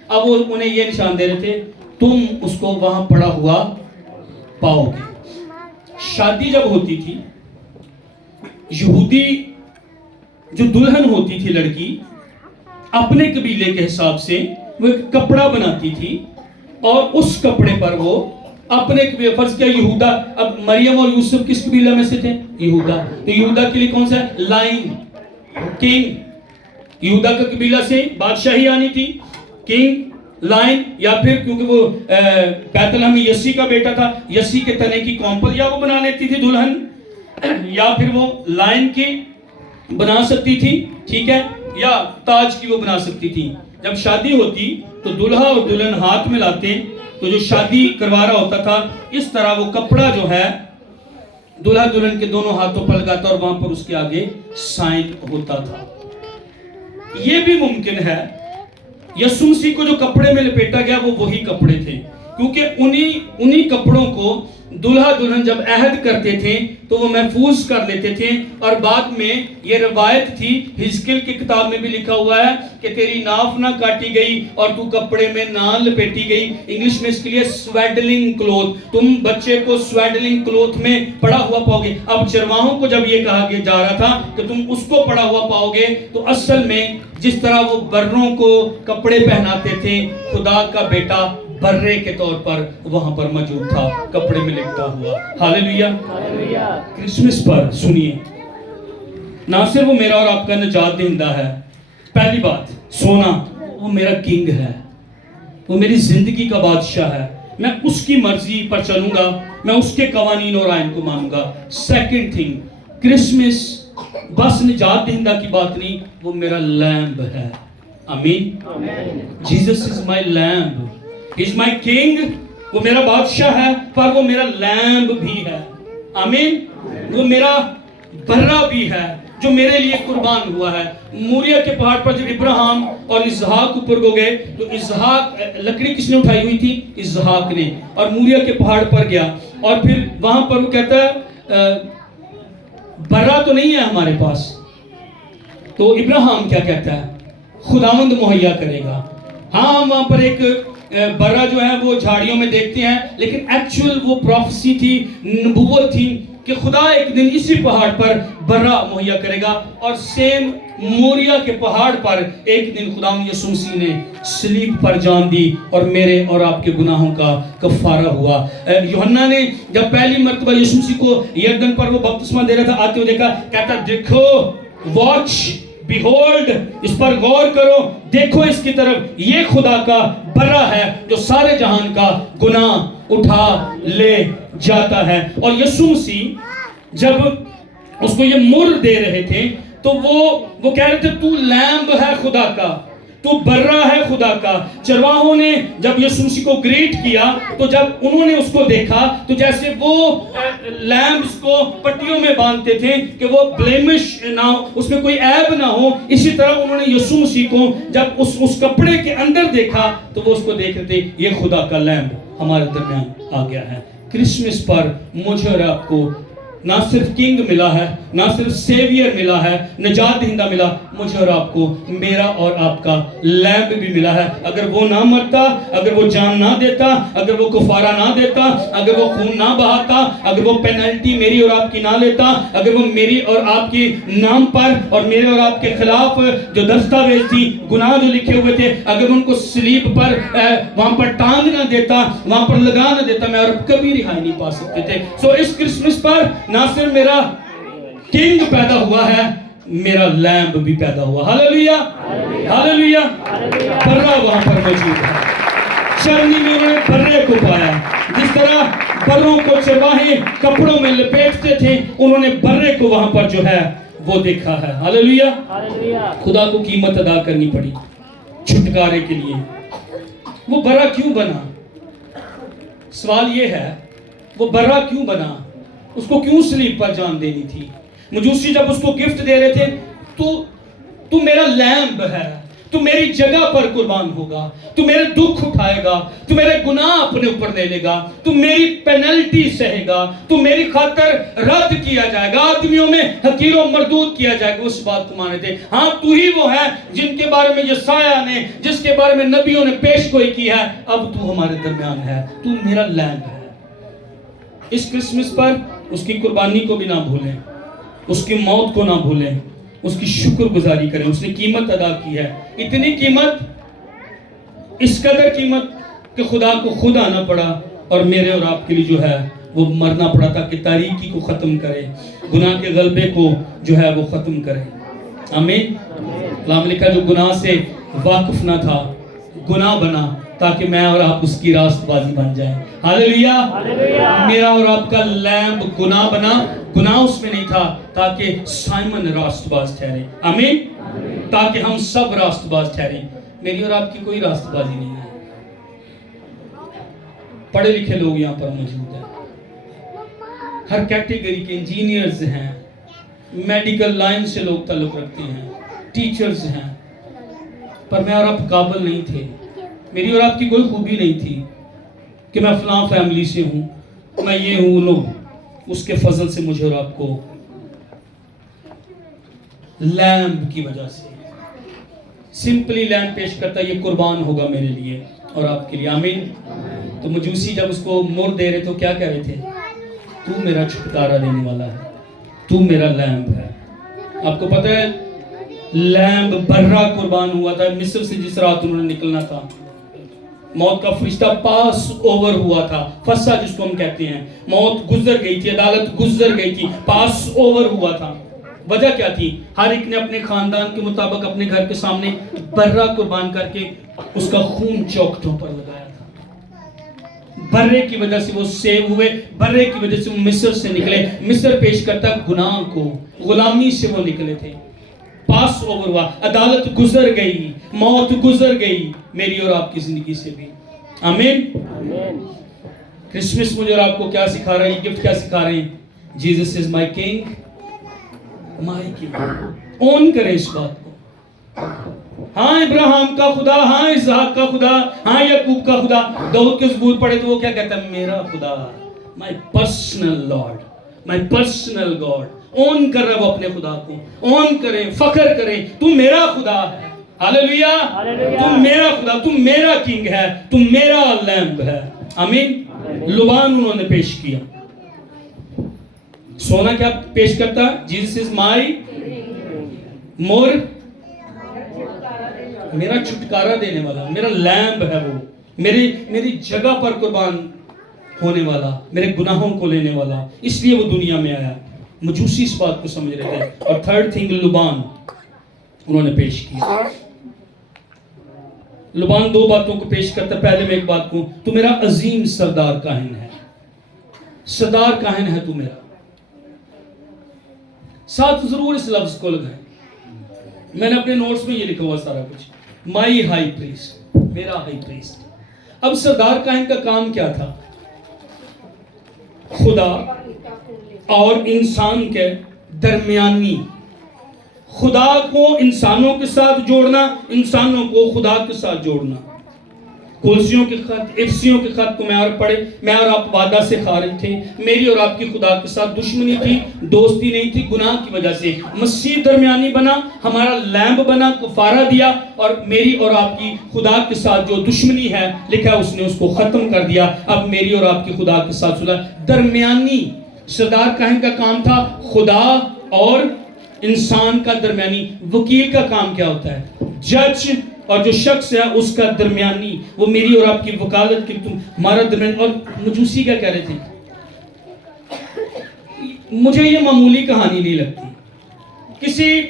اب وہ انہیں یہ نشان دے رہے تھے تم اس کو وہاں پڑا ہوا پاؤ گے. شادی جب ہوتی تھی, یہودی جو دلہن ہوتی تھی لڑکی, اپنے قبیلے کے حساب سے وہ ایک کپڑا بناتی تھی, اور اس کپڑے پر وہ اپنے فرض کیا یہودا, اب مریم اور یوسف کس قبیلہ میں سے تھے؟ یہودا. تو یہودا کے لیے کون سا ہے؟ Lion, king. یہودا کا قبیلہ سے بادشاہی آنی تھی, کنگ, لائن. یا پھر کیونکہ وہ بیت لحم میں یسی کا بیٹا تھا, یسی کے تنے کی کومپل یا وہ بنا لیتی تھی دلہن, یا پھر وہ لائن کی بنا سکتی تھی, ٹھیک ہے, یا تاج کی وہ بنا سکتی تھی. جب شادی ہوتی تو دلہا اور دلہن ہاتھ میں لاتے, تو جو شادی کروا رہا ہوتا تھا اس طرح وہ کپڑا جو ہے دلہا دلہن کے دونوں ہاتھوں پر لگاتا اور وہاں پر اس کے آگے سائن ہوتا تھا. یہ بھی ممکن ہے یسوع مسیح کو جو کپڑے میں لپیٹا گیا وہ وہی کپڑے تھے, کیونکہ انہی کپڑوں کو دلہا دلہن جب عہد کرتے تھے تو وہ محفوظ کر لیتے تھے. اور بعد میں یہ روایت تھی, حزقیل کی کتاب میں بھی لکھا ہوا ہے کہ تیری ناف نہ کاٹی گئی اور تو کپڑے میں نہ لپیٹی گئی. انگلش میں اس کے لیے سویڈلنگ کلوتھ, تم بچے کو سویڈلنگ کلوتھ میں پڑا ہوا پاؤ گے. اب چرواہوں کو جب یہ کہا جا رہا تھا کہ تم اس کو پڑا ہوا پاؤ گے, تو اصل میں جس طرح وہ بروں کو کپڑے پہناتے تھے, خدا کا بیٹا برے کے طور پر وہاں پر موجود تھا کپڑے میں لپٹا ہوا. ہاللیلویا. کرسمس پر سنیے, نہ صرف وہ میرا اور آپ کا نجات دہندہ ہے, پہلی بات سونا وہ میرا کنگ ہے, وہ میری زندگی کا بادشاہ ہے, میں اس کی مرضی پر چلوں گا, میں اس کے قوانین اور آئین کو مانوں گا. سیکنڈ تھنگ, کرسمس بس نجات دہندہ کی بات نہیں, وہ میرا لیمب ہے. آمین. Jesus is my lamb, he is my king. وہ میرا بادشاہ ہے پر وہ میرا لیمب بھی ہے. آمین. وہ میرا برا بھی ہے جو میرے لیے قربان ہوا ہے. موریا کے پہاڑ پر جب ابراہیم اور اسحاق اوپر کو گئے تو اسحاق, لکڑی کس نے اٹھائی ہوئی تھی؟ اسحاق نے. اور موریا کے پہاڑ پر گیا اور پھر وہاں پر وہ کہتا ہے برا تو نہیں ہے ہمارے پاس. تو ابراہیم کیا کہتا ہے؟ خداوند مہیا کرے گا. ہاں ہم وہاں پر ایک برا جو ہے وہ جھاڑیوں میں دیکھتے ہیں, لیکن ایکچول وہ پروفیسی تھی, نبوت تھی کہ خدا ایک دن اسی پہاڑ پر برا مہیا کرے گا. اور سیم موریا کے پہاڑ پر ایک دن خداوند یسوع مسیح نے صلیب پر جان دی اور میرے اور آپ کے گناہوں کا کفارہ ہوا. یوحنا نے جب پہلی مرتبہ یسوع مسیح کو یردن پر وہ بپتسمہ دے رہا تھا, آتے ہوئے دیکھا, کہتا دیکھو, واچ, بیہولڈ, اس پر غور کرو, دیکھو اس کی طرف, یہ خدا کا برا ہے جو سارے جہان کا گناہ اٹھا لے جاتا ہے. اور یسوع مسیح جب اس کو یہ مر دے رہے تھے تو وہ کہہ رہے تھے تو لیمب ہے خدا کا, تو برا ہے خدا کا. چرواہوں نے جب یسوع مسیح کو گریٹ کیا تو جب انہوں نے اس کو دیکھا تو جیسے وہ لیمبس کو پٹیوں میں باندھتے تھے کہ وہ بلیمش نہ ہو, اس میں کوئی عیب نہ ہو, اسی طرح انہوں نے یسوع مسیح کو جب اس کپڑے کے اندر دیکھا تو وہ اس کو دیکھ رہے تھے, یہ خدا کا لیمب ہمارے درمیان آ گیا ہے. کرسمس پر مجھے اور آپ کو نہ صرف کنگ ملا ہے, نہ صرف سیویئر ملا ہے, نجات دہندہ ملا, مجھے اور آپ کو میرا اور آپ کا لیمب بھی ملا ہے. اگر وہ نہ مرتا, اگر وہ جان نہ دیتا, اگر وہ کفارہ نہ دیتا, اگر وہ خون نہ بہاتا, اگر وہ پینلٹی میری اور آپ کی نہ لیتا, اگر وہ میری اور آپ کی نام پر اور میرے اور آپ کے خلاف جو دستاویز تھی, گناہ جو لکھے ہوئے تھے, اگر ان کو صلیب پر وہاں پر ٹانگ نہ دیتا, وہاں پر لگا نہ دیتا, میں اور آپ کبھی رہائی نہیں پا سکتے تھے. سو اس کرسمس پر نہ صرف میرا کنگ پیدا ہوا ہے, میرا لیمب بھی پیدا ہوا. ہاللیلویا, ہاللیلویا. برا وہاں پر موجود ہے. چرنی میں انہوں نے برے کو پایا. جس طرح بروں کو چرواہے کپڑوں میں لپیٹتے تھے, انہوں نے برے کو وہاں پر جو ہے وہ دیکھا ہے. ہاللیلویا. خدا کو قیمت ادا کرنی پڑی چھٹکارے کے لیے. وہ برا کیوں بنا؟ سوال یہ ہے, وہ برا کیوں بنا؟ اس کو کیوں صلیب پر جان دینی تھی؟ مجوسی جب اس کو گفٹ دے رہے تھے, تو میرا لیمب ہے, تو میری جگہ پر قربان ہوگا, تو میرے دکھ اٹھائے گا, تو میرے گناہ اپنے اوپر لے لے گا, تو میری پینلٹی سہے گا, تو میری خاطر رد کیا جائے گا, آدمیوں میں حقیر و مردود کیا جائے گا. اس بات کو مانے تھے. ہاں تو ہی وہ ہے جن کے بارے میں یسایہ نے, جس کے بارے میں نبیوں نے پیش گوئی کی ہے, اب تو ہمارے درمیان ہے, تو میرا لیمب ہے. اس کرسمس پر اس کی قربانی کو بھی نہ بھولیں, اس کی موت کو نہ بھولیں, اس کی شکر گزاری کریں. اس نے قیمت ادا کی ہے, اتنی قیمت, اس قدر قیمت کہ خدا کو خود آنا پڑا اور میرے اور آپ کے لیے جو ہے وہ مرنا پڑا تاکہ تاریکی کو ختم کرے, گناہ کے غلبے کو جو ہے وہ ختم کرے. آمین. کلام لکھا جو گناہ سے واقف نہ تھا گناہ بنا تاکہ میں اور آپ اس کی راست بازی بن جائیں. ہاللیلویا. میرا اور آپ کا لیمب گناہ بنا, گناہ اس میں نہیں تھا تاکہ سائمن راست باز ٹھہرے. آمین. تاکہ ہم سب راست باز ٹھہریں. میری اور آپ کی کوئی راست بازی نہیں ہے. پڑھے لکھے لوگ یہاں پر موجود ہیں, ہر کیٹیگری کے انجینئرز ہیں, میڈیکل لائن سے لوگ تعلق رکھتے ہیں, ٹیچرز ہیں, پر میں اور آپ قابل نہیں تھے. میری اور آپ کی کوئی خوبی نہیں تھی کہ میں فلاں فیملی سے ہوں, میں یہ ہوں, لوگ اس کے فضل سے مجھے اور آپ کو لیمب کی وجہ سے سمپلی لیمب پیش کرتا, یہ قربان ہوگا میرے لیے اور آپ کے لیے. آمین. تو مجوسی جب اس کو مر دے رہے تو کیا کہہ رہے تھے؟ تو میرا چھٹکارا دینے والا ہے, تو میرا لیمب ہے. آپ کو پتہ ہے لیمب برا قربان ہوا تھا مصر سے جس رات انہوں نے نکلنا تھا. موت کا فرشتہ پاس اوور ہوا تھا, فسا جس کو ہم کہتے ہیں. موت گزر گئی تھی, عدالت گزر گئی تھی, پاس اوور ہوا تھا. وجہ کیا تھی؟ ہر ایک نے اپنے خاندان کے مطابق اپنے گھر کے سامنے برہ قربان کر کے اس کا خون چوکھٹوں پر لگایا تھا۔ برے کی وجہ سے وہ سیو ہوئے، برے کی وجہ سے وہ مصر سے نکلے۔ مصر پیش کرتا گناہ کو، غلامی سے وہ نکلے تھے۔ پاس اوور ہوا، عدالت گزر گئی، موت گزر گئی میری اور آپ کی زندگی سے بھی۔ آمین۔ کرسمس مجھے اور آپ کو کیا سکھا رہا ہے؟ یہ گفٹ کیا سکھا رہے ہیں؟ Jesus is my king, my king. Own کریں اس بات کو۔ ہاں ابراہیم کا خدا، ہاں اسحاق کا خدا، ہاں یعقوب کا خدا۔ داؤد کے زبور پڑھے تو وہ کیا کہتا ہے؟ میرا خدا، my personal lord, my personal God. Own کر رہا ہے وہ اپنے خدا کو۔ اون کریں، فخر کریں، تو میرا خدا ہے۔ ہاللیلویہ، تو میرا خدا، تو میرا کنگ ہے، تو میرا لیمب ہے۔ آمین۔ لبان انہوں نے پیش کیا۔ سونا کیا پیش کرتا؟ جیسس از مائی مور، میرا چھٹکارا دینے والا، میرا لیمب ہے وہ، میری جگہ پر قربان ہونے والا، میرے گناہوں کو لینے والا، اس لیے وہ دنیا میں آیا۔ مجوسی اس بات کو سمجھ رہے تھے۔ اور تھرڈ تھنگ، لبان انہوں نے پیش کیا۔ لبان دو باتوں کو پیش کرتا ہے۔ پہلے میں ایک بات کو، تو میرا عظیم سردار کاہن ہے، سردار کاہن ہے تو میرا۔ ساتھ ضرور اس لفظ کو لگائیں، میں نے اپنے نوٹس میں یہ لکھا ہوا سارا کچھ، مائی ہائی پریسٹ، میرا ہائی پریسٹ۔ اب سردار کاہن کا کام کیا تھا؟ خدا اور انسان کے درمیانی، خدا کو انسانوں کے ساتھ جوڑنا، انسانوں کو خدا کے ساتھ جوڑنا۔ کولسیوں کے خط، افسیوں کے خط کو میں اور آپ وعدہ سے خارج تھے۔ میری اور آپ کی خدا کے ساتھ دشمنی تھی، دوستی نہیں تھی، گناہ کی وجہ سے۔ مسیح درمیانی بنا، ہمارا لیمب بنا، کفارہ دیا، اور میری اور آپ کی خدا کے ساتھ جو دشمنی ہے لکھا اس نے اس کو ختم کر دیا۔ اب میری اور آپ کی خدا کے ساتھ صلح۔ درمیانی سردار کاہن کا کام تھا خدا اور انسان کا درمیانی۔ وکیل کا کام کیا ہوتا ہے؟ جج اور جو شخص ہے اس کا درمیانی، وہ میری اور آپ کی وکالت کی، تم ہمارا درمیان۔ اور مجوسی کیا کہہ رہے تھے؟ مجھے یہ معمولی کہانی نہیں لگتی۔ کسی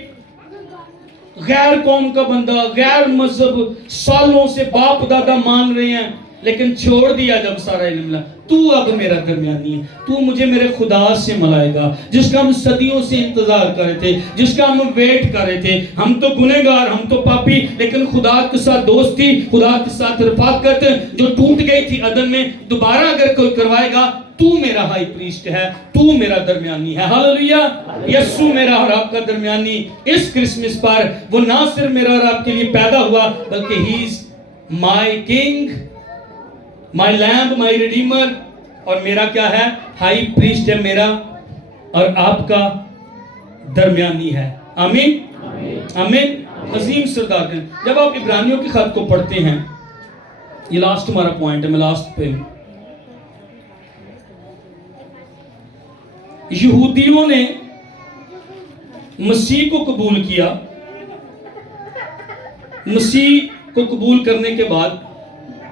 غیر قوم کا بندہ، غیر مذہب، سالوں سے باپ دادا مان رہے ہیں، لیکن چھوڑ دیا جب سارا علم ملا، تو اب میرا درمیانی ہے، تو مجھے میرے خدا سے ملائے گا، جس کا ہم صدیوں سے انتظار کر رہے تھے، جس کا ہم ویٹ کر رہے تھے۔ ہم تو گنہگار، ہم تو پاپی، لیکن خدا کے ساتھ دوستی، خدا کے ساتھ رفاقت جو ٹوٹ گئی تھی عدن میں، دوبارہ اگر کوئی کروائے گا، تو میرا ہائی پریسٹ ہے، تو میرا درمیانی ہے۔ ہاللیلویہ۔ یسوع میرا اور آپ کا درمیانی اس کرسمس پر وہ نہ صرف میرا اور آپ کے لیے پیدا ہوا، بلکہ ہی از my king, my lamb, my redeemer, اور میرا کیا ہے؟ ہائی پریسٹ ہے، میرا اور آپ کا درمیانی ہے۔ آمین، آمین۔ عظیم سردار ہیں۔ جب آپ عبرانیوں کے خط کو پڑھتے ہیں، یہ لاسٹ ہمارا پوائنٹ ہے، میں لاسٹ پہ ہوں۔ یہودیوں نے مسیح کو قبول کیا، مسیح کو قبول کرنے کے بعد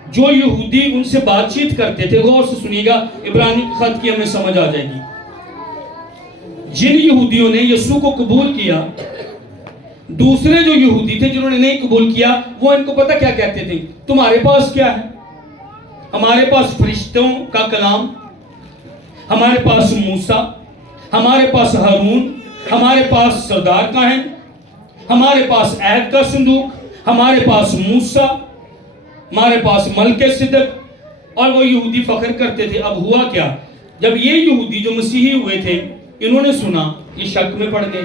جو یہودی ان سے بات چیت کرتے تھے، غور سے سنیے گا، عبرانی خط کی ہمیں سمجھ آ جائے گی۔ جن یہودیوں نے یسوع کو قبول کیا، دوسرے جو یہودی تھے جنہوں نے نہیں قبول کیا، وہ ان کو پتہ کیا کہتے تھے؟ تمہارے پاس کیا ہے؟ ہمارے پاس فرشتوں کا کلام، ہمارے پاس موسیٰ، ہمارے پاس ہارون، ہمارے پاس سردار کاہن، ہمارے پاس عہد کا صندوق، ہمارے پاس موسیٰ، ہمارے پاس ملک صدق۔ اور وہ یہودی فخر کرتے تھے۔ اب ہوا کیا؟ جب یہ یہودی جو مسیحی ہوئے تھے، انہوں نے سنا، یہ شک میں پڑ گئے،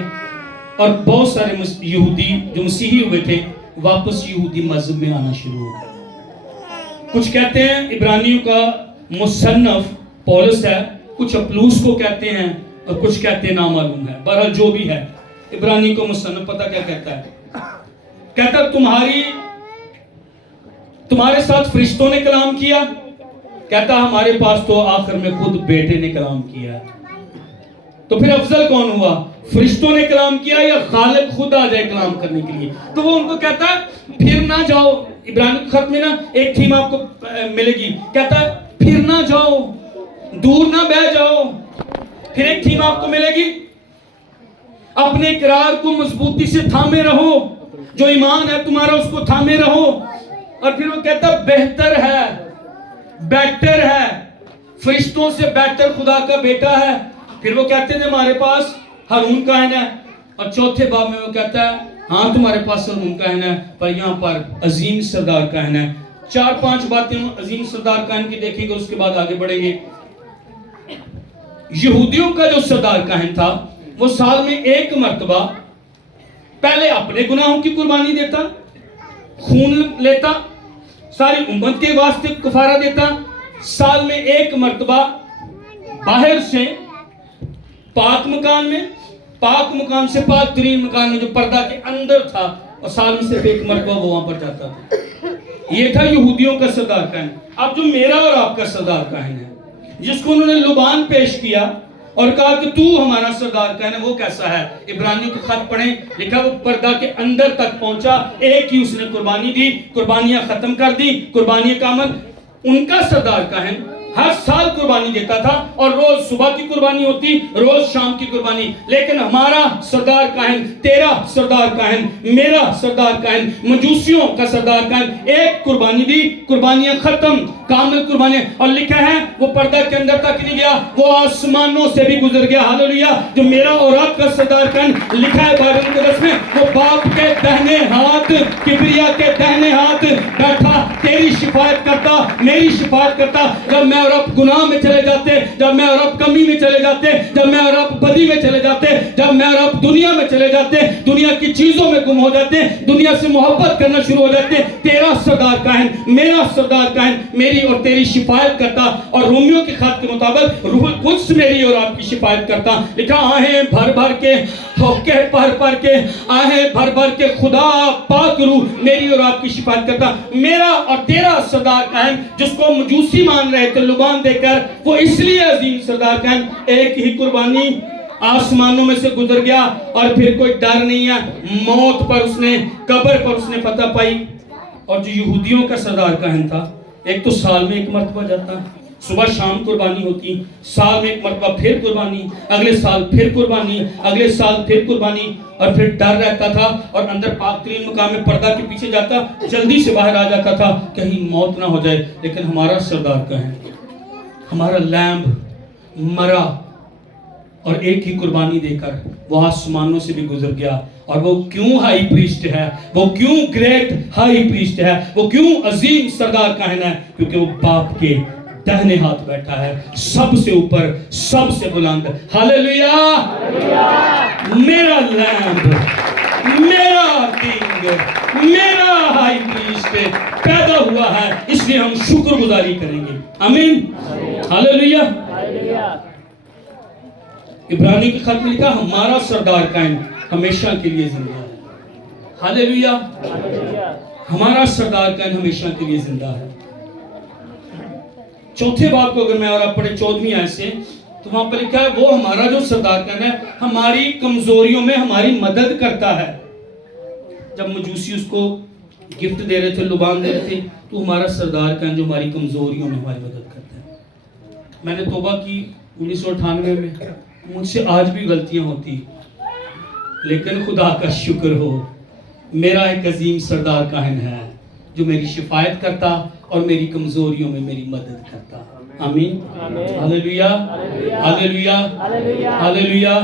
اور بہت سارے یہودی جو مسیحی ہوئے تھے واپس یہودی مذہب میں آنا شروع ہو گئے۔ کچھ کہتے ہیں عبرانیوں کا مصنف پولس ہے، کچھ اپلوس کو کہتے ہیں، اور کچھ کہتے ہیں نامعلوم ہے۔ بہرحال جو بھی ہے، عبرانی کو مصنف پتہ کیا کہتا ہے؟ کہتا ہے تمہارے ساتھ فرشتوں نے کلام کیا؟ کہتا ہمارے پاس تو آخر میں خود بیٹے نے کلام کیا۔ تو پھر افضل کون ہوا؟ فرشتوں نے کلام کیا یا خالق خود آ جائے کلام کرنے کے لیے؟ تو وہ ان کو کہتا ہے پھر نہ جاؤ۔ عبرانی خط میں نا ایک تھیم آپ کو ملے گی، کہتا ہے پھر نہ جاؤ، دور نہ بہ جاؤ۔ پھر ایک تھیم آپ کو ملے گی، اپنے اقرار کو مضبوطی سے تھامے رہو، جو ایمان ہے تمہارا اس کو تھامے رہو۔ اور پھر وہ کہتا بہتر ہے، بیٹر ہے، فرشتوں سے بیٹر خدا کا بیٹا ہے۔ پھر وہ کہتے ہیں ہمارے پاس ہارون کاہن ہے، اور چوتھے باب میں وہ کہتا ہے ہاں تمہارے پاس ہارون کاہن ہے، پر یہاں پر عظیم سردار کاہن ہے۔ 4-5 باتیں عظیم سردار کاہن کی دیکھیں گے، اس کے بعد آگے بڑھیں گے۔ یہودیوں کا جو سردار کاہن تھا وہ سال میں 1 مرتبہ پہلے اپنے گناہوں کی قربانی دیتا، خون لیتا، ساری امت کے واسطے کفارہ دیتا، سال میں 1 مرتبہ باہر سے پاک مکان سے پاک ترین مکان میں جو پردہ کے اندر تھا، اور سال میں صرف 1 مرتبہ وہ وہاں پر جاتا تھا۔ یہ تھا یہودیوں کا سردار کاہن۔ اب جو میرا اور آپ کا سردار کاہن ہے، جس کو انہوں نے لبان پیش کیا اور کہا کہ تو ہمارا سردار کاہن ہے، وہ کیسا ہے؟ عبرانیوں کا خط پڑھیں، لکھا وہ پردہ کے اندر تک پہنچا، ایک ہی اس نے قربانی دی، قربانیاں ختم کر دی، قربانیاں کا عمل۔ ان کا سردار کاہن ہر سال قربانی دیتا تھا، اور روز صبح کی قربانی ہوتی، روز شام کی قربانی۔ لیکن ہمارا سردار کاہن، تیرا سردار کاہن، میرا سردار کاہن، مجوسیوں کا سردار کاہن، ایک قربانی دی، قربانیاں ختم، کامل قربانیاں۔ اور لکھا ہے وہ پردہ کے اندر تک نہیں گیا، وہ آسمانوں سے بھی گزر گیا۔ ہاللیلویہ۔ جو میرا اور آپ کا سردار کاہن، لکھا ہے بائبل مقدس میں، وہ باپ کے دہنے ہاتھ، کبریا کے دہنے ہاتھ بیٹھا، تیری شفاعت کرتا، میری شفاعت کرتا۔ جب میں اور آپ گناہ میں چلے جاتے، جب میں اور آپ کمی میں چلے جاتے، جب میں اور آپ بدی میں چلے جاتے، جب میں اور آپ دنیا میں چلے جاتے، دنیا کی چیزوں میں گم ہو جاتے، دنیا سے محبت کرنا شروع ہو جاتے، تیرا سردار کاہن، میرا سردار کاہن میری اور تیری شفاعت کرتا۔ اور رومیوں کی خط کے مطابق روح القدس میری اور آپ کی شفاعت کرتا۔ لکھا آہیں بھر بھر کے، ہوکے بھر کے، آہیں بھر بھر کے خدا پاک روح میری اور آپ کی شفاعت کرتا۔ میرا اور تیرا سردار کاہن، جس کو مجوسی مان رہے تھے لبان دے کر، وہ اس لیے عظیم سردار کاہن، ایک ہی قربانی، آسمانوں میں سے گزر گیا، اور پھر کوئی ڈر نہیں ہے، موت پر اس نے، قبر پر اس نے فتح پائی۔ اور جو یہودیوں کا سردار کاہن تھا، ایک تو سال میں 1 مرتبہ جاتا، صبح شام قربانی ہوتی، سال میں 1 مرتبہ پھر قربانی، اگلے سال پھر قربانی، اگلے سال پھر قربانی، اور پھر ڈر رہتا تھا، اور اندر پاک ترین مقام میں پردہ کے پیچھے جاتا، جلدی سے باہر آ جاتا تھا کہیں موت نہ ہو جائے۔ لیکن ہمارا سردار کاہن، ہمارا لیمب مرا، اور ایک ہی قربانی دے کر وہ آسمانوں سے بھی گزر گیا۔ اور وہ کیوں ہائی پریسٹ ہے، وہ کیوں گریٹ ہائی پریسٹ ہے، وہ کیوں عظیم سردار کاہن ہے؟ کیونکہ وہ باپ کے دہنے ہاتھ بیٹھا ہے، سب سے اوپر، سب سے بلند۔ ہاللیلویہ۔ میرا لیمب، میرا کنگ، میرا ہائی پریسٹ پیدا ہوا ہے، اس لیے ہم شکر گزاری کریں گے۔ آمین۔ ہاللیلویہ۔ عبرانی کے خط میں لکھا ہمارا سردار کاہن ہمیشہ کے لیے زندہ ہے۔ ہاللیلویہ۔ ہمارا سردار کاہن ہمیشہ کے لیے زندہ ہے۔ چوتھے باب کو اگر میں اور آپ پڑھیں 14ویں آیت سے، تو وہاں پر لکھا ہے وہ ہمارا جو سردار کاہن ہے ہماری کمزوریوں میں ہماری مدد کرتا ہے۔ جب مجوسی اس کو گفٹ دے رہے تھے، لبان دے رہے تھے، تو ہمارا سردار کاہن جو ہماری کمزوریوں میں ہماری مدد کرتا ہے۔ میں نے توبہ کی 1998 میں، مجھ سے آج بھی غلطیاں ہوتی، لیکن خدا کا شکر ہو، میرا ایک عظیم سردار کاہن ہے جو میری شفاعت کرتا اور میری کمزوریوں میں میری مدد کرتا۔ آمین۔ ہاللیلویہ۔ ہاللیلویہ۔ ہاللیلویہ۔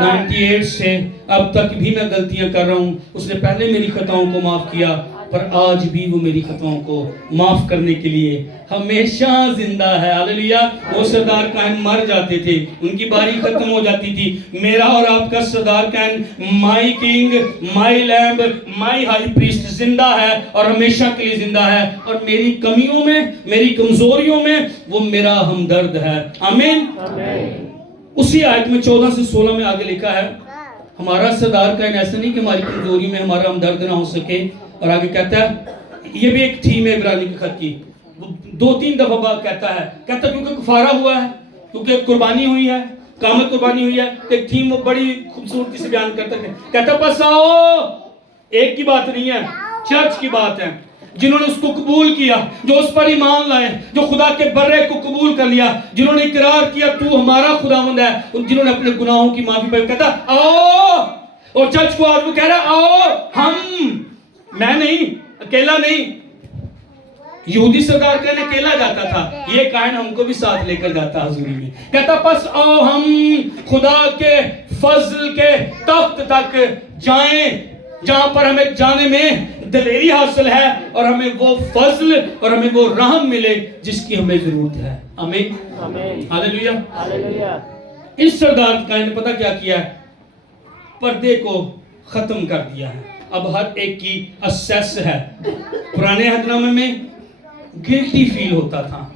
98 سے اب تک بھی میں غلطیاں کر رہا ہوں، اس نے پہلے میری خطاؤں کو معاف کیا، پر آج بھی وہ میری خطاؤں کو معاف کرنے کے لیے ہمیشہ زندہ ہے۔ ہاللیلویہ۔ وہ سردار کاہن مر جاتے تھے، ان کی باری ختم ہو جاتی تھی۔ میرا اور آپ کا سردار کاہن، مائی کنگ، مائی لیمب، مائی ہائی پریسٹ زندہ ہے، اور ہمیشہ کے لیے زندہ ہے، اور میری کمیوں میں، میری کمزوریوں میں وہ میرا ہمدرد ہے۔ آمین۔ اسی آیت میں 14 سے 16 میں آگے لکھا ہے ہمارا سردار کاہن ایسا نہیں کہ ہماری کمزوری میں ہمارا ہمدرد نہ ہو سکے، اور آگے کہتا ہے، یہ بھی ایک تھیم ہے عبرانی کے خط کی، 2-3 دفعہ بعد کہتا ہے کیونکہ کفارہ ہوا ہے، کیونکہ قربانی ہوئی ہے، کامل قربانی ہوئی ہے، ایک تھیم وہ بڑی خوبصورتی سے بیان کرتا ہے، کہتا پس آؤ، ایک کی بات نہیں ہے، چرچ کی بات ہے، جنہوں نے اس کو قبول کیا, جو اس پر ایمان لائے, جو خدا کے برے کو قبول کر لیا, جنہوں نے اقرار کیا تو ہمارا خداوند ہے, جنہوں نے اپنے گناہوں کی معافی پائی. کہتا آؤ, اور چرچ کو آج وہ کہہ رہا آؤ, ہم, میں نہیں, اکیلا نہیں. یہودی سردار کہنے اکیلا جاتا تھا, یہ کائن ہم کو بھی ساتھ لے کر جاتا حضوری میں. کہتا پس آؤ ہم خدا کے فضل کے تخت تک جائیں, جہاں پر ہمیں جانے میں دلیری حاصل ہے, اور ہمیں وہ فضل اور ہمیں وہ رحم ملے جس کی ہمیں ضرورت ہے. آمین, ہاللیلویا, ہاللیلویا. اس سردار کائن نے پتہ کیا کیا ہے, پردے کو ختم کر دیا ہے. اب ہر ایک کی اسیس ہے. پرانے عہد نامے میں گلٹی فیل ہوتا تھا,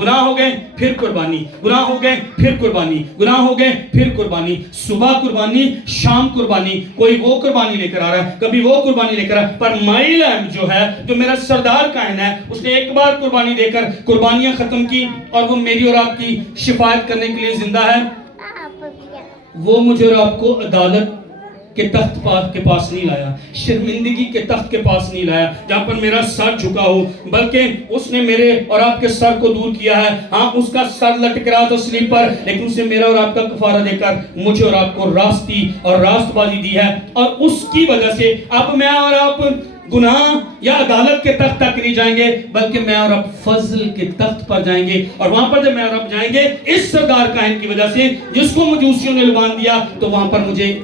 گناہ ہو گئے پھر قربانی, گناہ ہو گئے پھر قربانی, گناہ ہو گئے پھر قربانی, صبح قربانی, شام قربانی, کوئی وہ قربانی لے کر آ رہا ہے, کبھی وہ قربانی لے کر آ رہا ہے. پر مائی لیم جو ہے, جو میرا سردار کائن ہے, اس نے ایک بار قربانی دے کر قربانیاں ختم کی, اور وہ میری اور آپ کی شفاعت کرنے کے لیے زندہ ہے. وہ مجھے اور آپ کو عدالت کے تخت کے پاس نہیں لایا, شرمندگی کے تخت کے پاس نہیں لایا جہاں پر میرا سر جھکا ہو, بلکہ اس نے میرے اور آپ کے سر کو دور کیا ہے. ہاں, اس کا سر لٹک رہا تھا صلیب پر, لیکن اس نے میرا اور آپ کا کفارہ دے کر مجھے اور آپ کو راستی اور راست بازی دی ہے. اور اس کی وجہ سے اب میں اور آپ گناہ یا عدالت کے تخت تک نہیں جائیں گے, بلکہ میں اور آپ فضل کے تخت پر جائیں گے. اور وہاں پر جب میں اور آپ جائیں گے اس سردار کائن کی وجہ سے, جس کو مجوسیوں نے لبان دیا, تو وہاں پر مجھے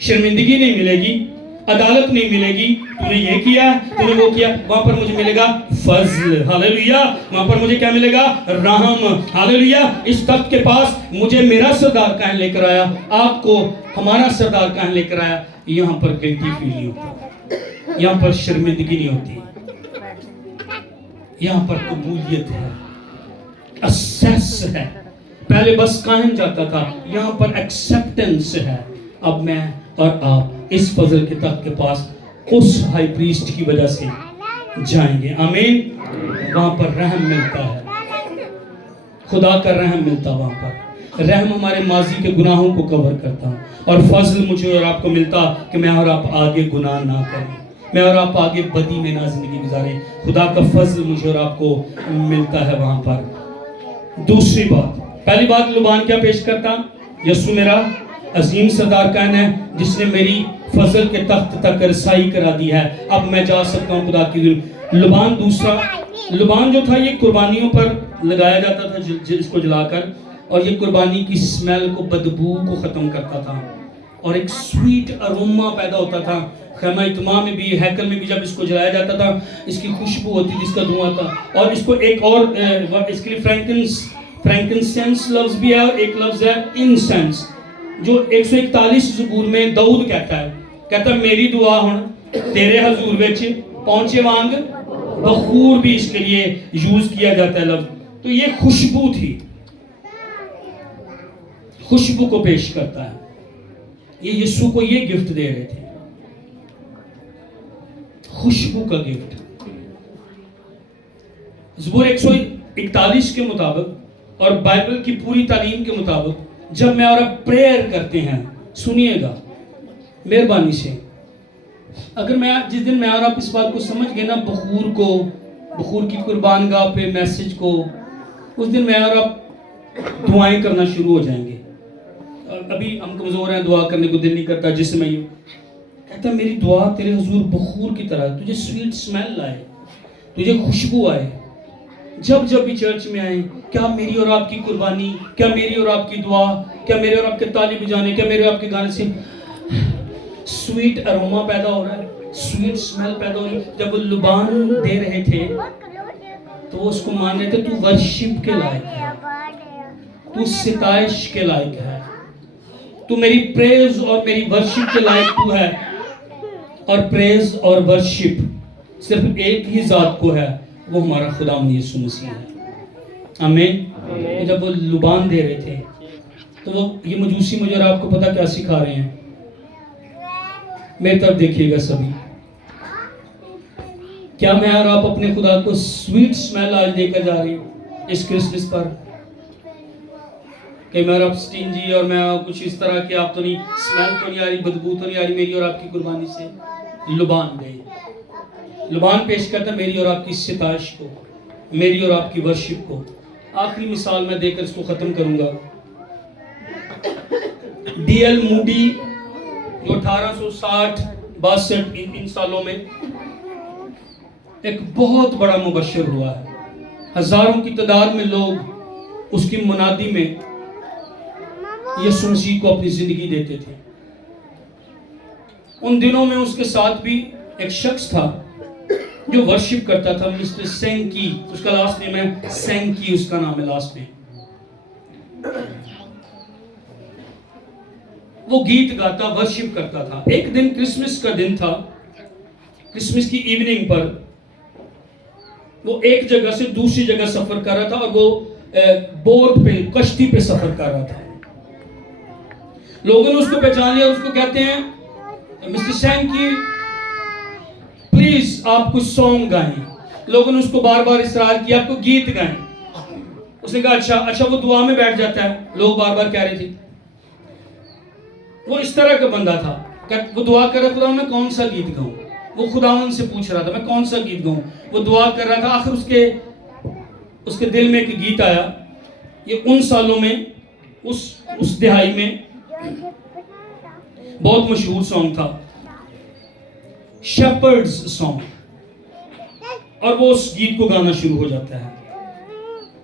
شرمندگی نہیں ملے گی, عدالت نہیں ملے گی, تو نے یہ کیا, تو نے وہ کیا. وہاں پر مجھے ملے گا فضل, ہاللیلویا. وہاں پر مجھے کیا ملے گا, رحم, ہاللیلویا. اس تخت کے پاس مجھے میرا سردار کائن لے کر آیا, آپ کو ہمارا سردار کائن لے کر آیا. یہاں پر گلٹی فیل نہیں ہوتا, یہاں پر شرمندگی نہیں ہوتی, یہاں پر قبولیت ہے, اسیس ہے. پہلے بس کائن جاتا تھا, یہاں پر ایکسپٹنس ہے. اب میں اور آپ اس فضل کے تخت کے پاس اس ہائی پریسٹ کی وجہ سے جائیں گے. آمین. وہاں پر رحم ملتا ہے, خدا کا رحم ملتا. وہاں پر رحم ہمارے ماضی کے گناہوں کو کور کرتا, اور فضل مجھے اور آپ کو ملتا کہ میں اور آپ آگے گناہ نہ کریں, میں اور آپ آگے بدی میں نہ زندگی گزاریں. خدا کا فضل مجھے اور آپ کو ملتا ہے وہاں پر. دوسری بات, پہلی بات لبان کیا پیش کرتا, یسوع میرا عظیم سردار کائن ہے جس نے میری فضل کے تخت تک رسائی کرا دی ہے. اب میں جا سکتا ہوں خدا کی ذریعے. لبان دوسرا, لبان جو تھا یہ قربانیوں پر لگایا جاتا تھا جس کو جلا کر, اور یہ قربانی کی سمیل کو, بدبو کو ختم کرتا تھا, اور ایک سویٹ اروما پیدا ہوتا تھا. خیمہ اجتماع میں بھی, ہیکل میں بھی جب اس کو جلایا جاتا تھا, اس کی خوشبو ہوتی تھی, اس کا دھواں تھا. اور اس کو ایک اور اس کے لیے فرینکنسنس لفظ بھی ہے, اور ایک لفظ ہے انسنس, جو 141 زبور میں داؤد کہتا ہے میری دعا ہن تیرے حضور وچ پہنچے وانگ بخور بھی اس کے لیے یوز کیا جاتا ہے لفظ. تو یہ خوشبو تھی, خوشبو کو پیش کرتا ہے. یہ یسوع کو یہ گفٹ دے رہے تھے, خوشبو کا گفٹ. زبور 141 کے مطابق اور بائبل کی پوری تعلیم کے مطابق جب میں اور اب پریئر کرتے ہیں, سنیے گا مہربانی سے, اگر میں جس دن میں اور آپ اس بات کو سمجھ گئے نا, بخور کو, بخور کی قربان گاہ پہ میسج کو, اس دن میں اور آپ دعائیں کرنا شروع ہو جائیں گے. ابھی ہم کمزور ہیں, دعا کرنے کو دل نہیں کرتا, جس میں یہ کہتا میری دعا تیرے حضور بخور کی طرح, تجھے سویٹ سمیل لائے, تجھے خوشبو آئے. جب جب بھی چرچ میں آئیں, کیا میری اور آپ کی قربانی, کیا میری اور آپ کی دعا, کیا میرے اور آپ کے طالب جانے, کیا میرے اور آپ کے گانے سے سویٹ اروما پیدا ہو رہا ہے, سویٹ سمیل پیدا ہو رہی ہے. جب وہ لبان دے رہے تھے تو وہ اس کو مان رہے تھے تو ورشپ کے لائق ہے, تو ستائش کے لائق ہے, تو میری پریز اور میری ورشپ کے لائق تو ہے. اور پریز اور ورشپ صرف ایک ہی ذات کو ہے, وہ ہمارا خداوند یسوع مسیح ہے. آمین. جب وہ لبان دے رہے تھے تو وہ یہ مجوسی مجھے اور آپ کو پتہ کیا سکھا رہے ہیں, میری طرف دیکھیے گا سبھی. کیا میں اور آپ اپنے خدا کو سویٹ سمیل آج دے کر جا رہے ہیں اس کرسمس پر, کہ میں اور آپ سٹینجی اور میں کچھ اس طرح کہ آپ تو نہیں, سمیل تو نہیں آ رہی, بدبو تو نہیں آ رہی میری اور آپ کی قربانی سے. لبان دے, لبان پیش کرتا ہے میری اور آپ کی ستائش کو، میری اور آپ کی ورشپ کو. آخری مثال میں دے کر اس کو ختم کروں گا. ڈی ایل موڈی جو 1860-62 ان سالوں میں ایک بہت بڑا مبشر ہوا ہے. ہزاروں کی تعداد میں لوگ اس کی منادی میں یسوع مسیح کو اپنی زندگی دیتے تھے. ان دنوں میں اس کے ساتھ بھی ایک شخص تھا جو ورشپ کرتا تھا، مسٹر سینکی. اس کا لاسٹ نیم ہے سینکی، اس کا نام ہے لاسٹ نیم. وہ گیت گاتا، ورشپ کرتا تھا. ایک دن کرسمس کا دن تھا. کرسمس کی ایوننگ پر وہ ایک جگہ سے دوسری جگہ سفر کر رہا تھا اور وہ بوٹ پہ، کشتی پہ سفر کر رہا تھا. لوگوں نے اس کو پہچان لیا. اس کو کہتے ہیں مسٹر سینکی پلیز آپ کچھ سانگ گائیں. لوگوں نے اس کو بار بار اصرار کیا آپ کو گیت گائیں. اس نے کہا اچھا. وہ دعا میں بیٹھ جاتا ہے. لوگ بار بار کہہ رہے تھے. وہ اس طرح کا بندہ تھا کہ وہ دعا کر رہا خدا میں کون سا گیت گاؤں. وہ خداوند سے پوچھ رہا تھا میں کون سا گیت گاؤں. وہ دعا کر رہا تھا. آخر اس کے دل میں ایک گیت آیا. یہ ان سالوں میں اس دہائی میں بہت مشہور سانگ تھا، شیپرڈز سانگ. اور وہ اس گیت کو گانا شروع ہو جاتا ہے.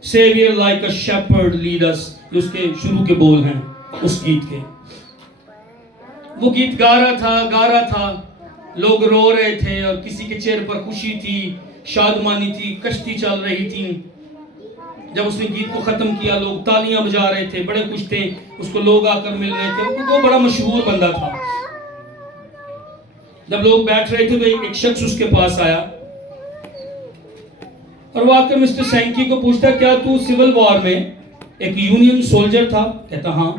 Saviour like a shepherd lead us, اس کے شروع کے بول ہیں اس گیت کے. وہ گیت گا رہا تھا. لوگ رو رہے تھے اور کسی کے چہرے پر خوشی تھی، شادمانی تھی، کشتی چل رہی تھی. جب اس نے گیت کو ختم کیا لوگ تالیاں بجا رہے تھے، بڑے خوش تھے. اس کو لوگ آ کر مل رہے تھے. وہ بڑا مشہور بندہ تھا. جب لوگ بیٹھ رہے تھے تو ایک شخص اس کے پاس آیا اور وہ آ کر مسٹر سینکی کو پوچھتا کیا تو سول وار میں ایک یونین سولجر تھا؟ کہتا ہاں.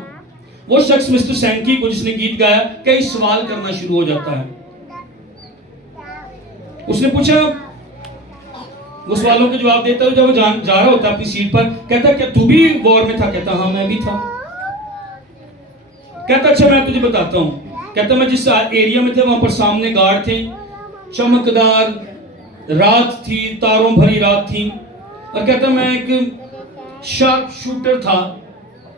وہ شخص مسٹر سینکی کو جس نے گیت گایا کئی سوال کرنا شروع ہو جاتا ہے. اس نے پوچھا، وہ سوالوں کے جواب دیتا ہے. جب وہ جا رہا ہوتا اپنی سیٹ پر کہتا کیا تو بھی وار میں تھا؟ کہتا ہاں میں بھی تھا. کہتا اچھا میں تجھے بتاتا ہوں. کہتا میں جس ایریا میں تھے وہاں پر سامنے گارڈ تھے، چمکدار رات تھی، تاروں بھری رات تھی. اور کہتا میں ایک شارپ شوٹر تھا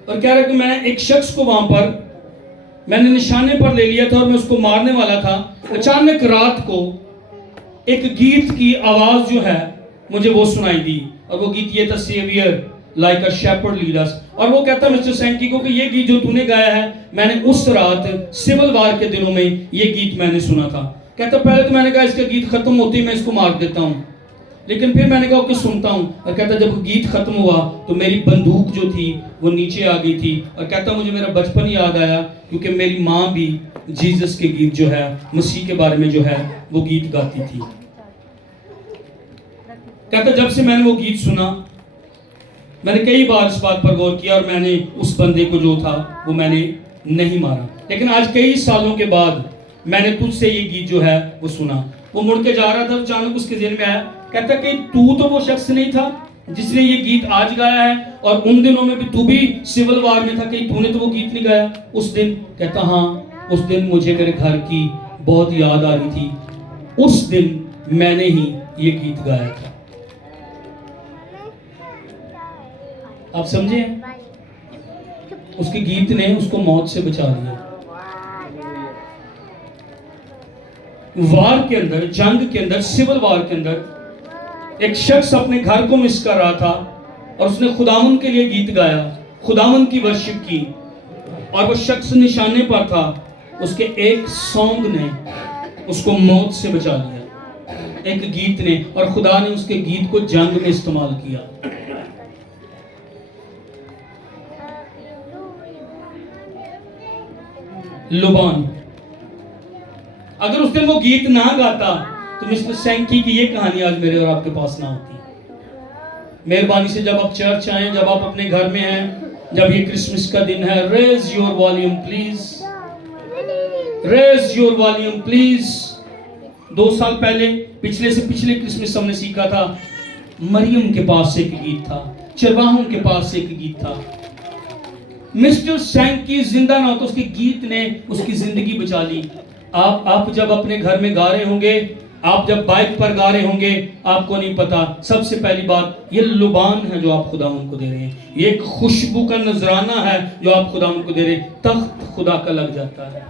اور کہہ رہا کہ میں ایک شخص کو وہاں پر میں نے نشانے پر لے لیا تھا اور میں اس کو مارنے والا تھا. اچانک رات کو ایک گیت کی آواز جو ہے مجھے وہ سنائی دی اور وہ گیت یہ تھا saviour like a shepherd lead us. اور وہ کہتا مسٹر سینکی کو کہ یہ گیت جو تو نے گایا ہے میں نے اس رات سول وار کے دنوں میں یہ گیت میں نے سنا تھا. کہتا پہلے تو میں نے کہا اس کا گیت ختم ہوتی میں اس کو مار دیتا ہوں، لیکن پھر میں نے کہا کہ سنتا ہوں. اور کہتا جب گیت ختم ہوا تو میری بندوق جو تھی وہ نیچے آ گئی تھی. اور کہتا مجھے میرا بچپن یاد آیا کیونکہ میری ماں بھی جیزس کے گیت جو ہے، مسیح کے بارے میں جو ہے وہ گیت گاتی تھی. کہتا جب سے میں نے وہ گیت سنا میں نے کئی بار اس بات پر غور کیا اور میں نے اس بندے کو جو تھا وہ میں نے نہیں مارا. لیکن آج کئی سالوں کے بعد میں نے تجھ سے یہ گیت جو ہے وہ سنا. وہ مڑ کے جا رہا تھا، اچانک اس کے ذہن میں آیا. کہتا کہ تو وہ شخص نہیں تھا جس نے یہ گیت آج گایا ہے اور ان دنوں میں بھی تو بھی سول وار میں تھا، کہ تو نے تو وہ گیت نہیں گایا اس دن؟ کہتا ہاں اس دن مجھے میرے گھر کی بہت یاد آ رہی تھی. اس دن میں نے ہی یہ گیت گایا تھا. آپ سمجھے اس کے گیت نے اس کو موت سے بچا لیا. وار کے اندر، جنگ کے اندر، سول وار کے اندر ایک شخص اپنے گھر کو مس کر رہا تھا اور اس نے خداوند کے لیے گیت گایا، خداوند کی ورشپ کی اور وہ شخص نشانے پر تھا. اس کے ایک سانگ نے اس کو موت سے بچا لیا، ایک گیت نے. اور خدا نے اس کے گیت کو جنگ میں استعمال کیا. لبان اگر اس دن وہ گیت نہ گاتا تو مسٹر سینکی کی یہ کہانی آج میرے اور آپ کے پاس نہ ہوتی. مہربانی سے جب آپ چرچ آئیں، جب آپ اپنے گھر میں ہیں، جب یہ کرسمس کا دن ہے، raise your volume please, raise your volume please. 2 سال پہلے پچھلے کرسمس ہم نے سیکھا تھا مریم کے پاس ایک گیت تھا، چرواہوں کے پاس ایک گیت تھا. مسٹر سینکی زندہ نہ ہوتا، اس کے گیت نے اس کی زندگی بچا لی. آپ جب اپنے گھر میں گا رہے ہوں گے آپ جب بائک پر گا رہے ہوں گے آپ کو نہیں پتا، سب سے پہلی بات یہ لبان ہے جو آپ خداوند کو دے رہے ہیں، یہ ایک خوشبو کا نذرانہ ہے جو آپ خداوند کو دے رہے ہیں، تخت خدا کا لگ جاتا ہے۔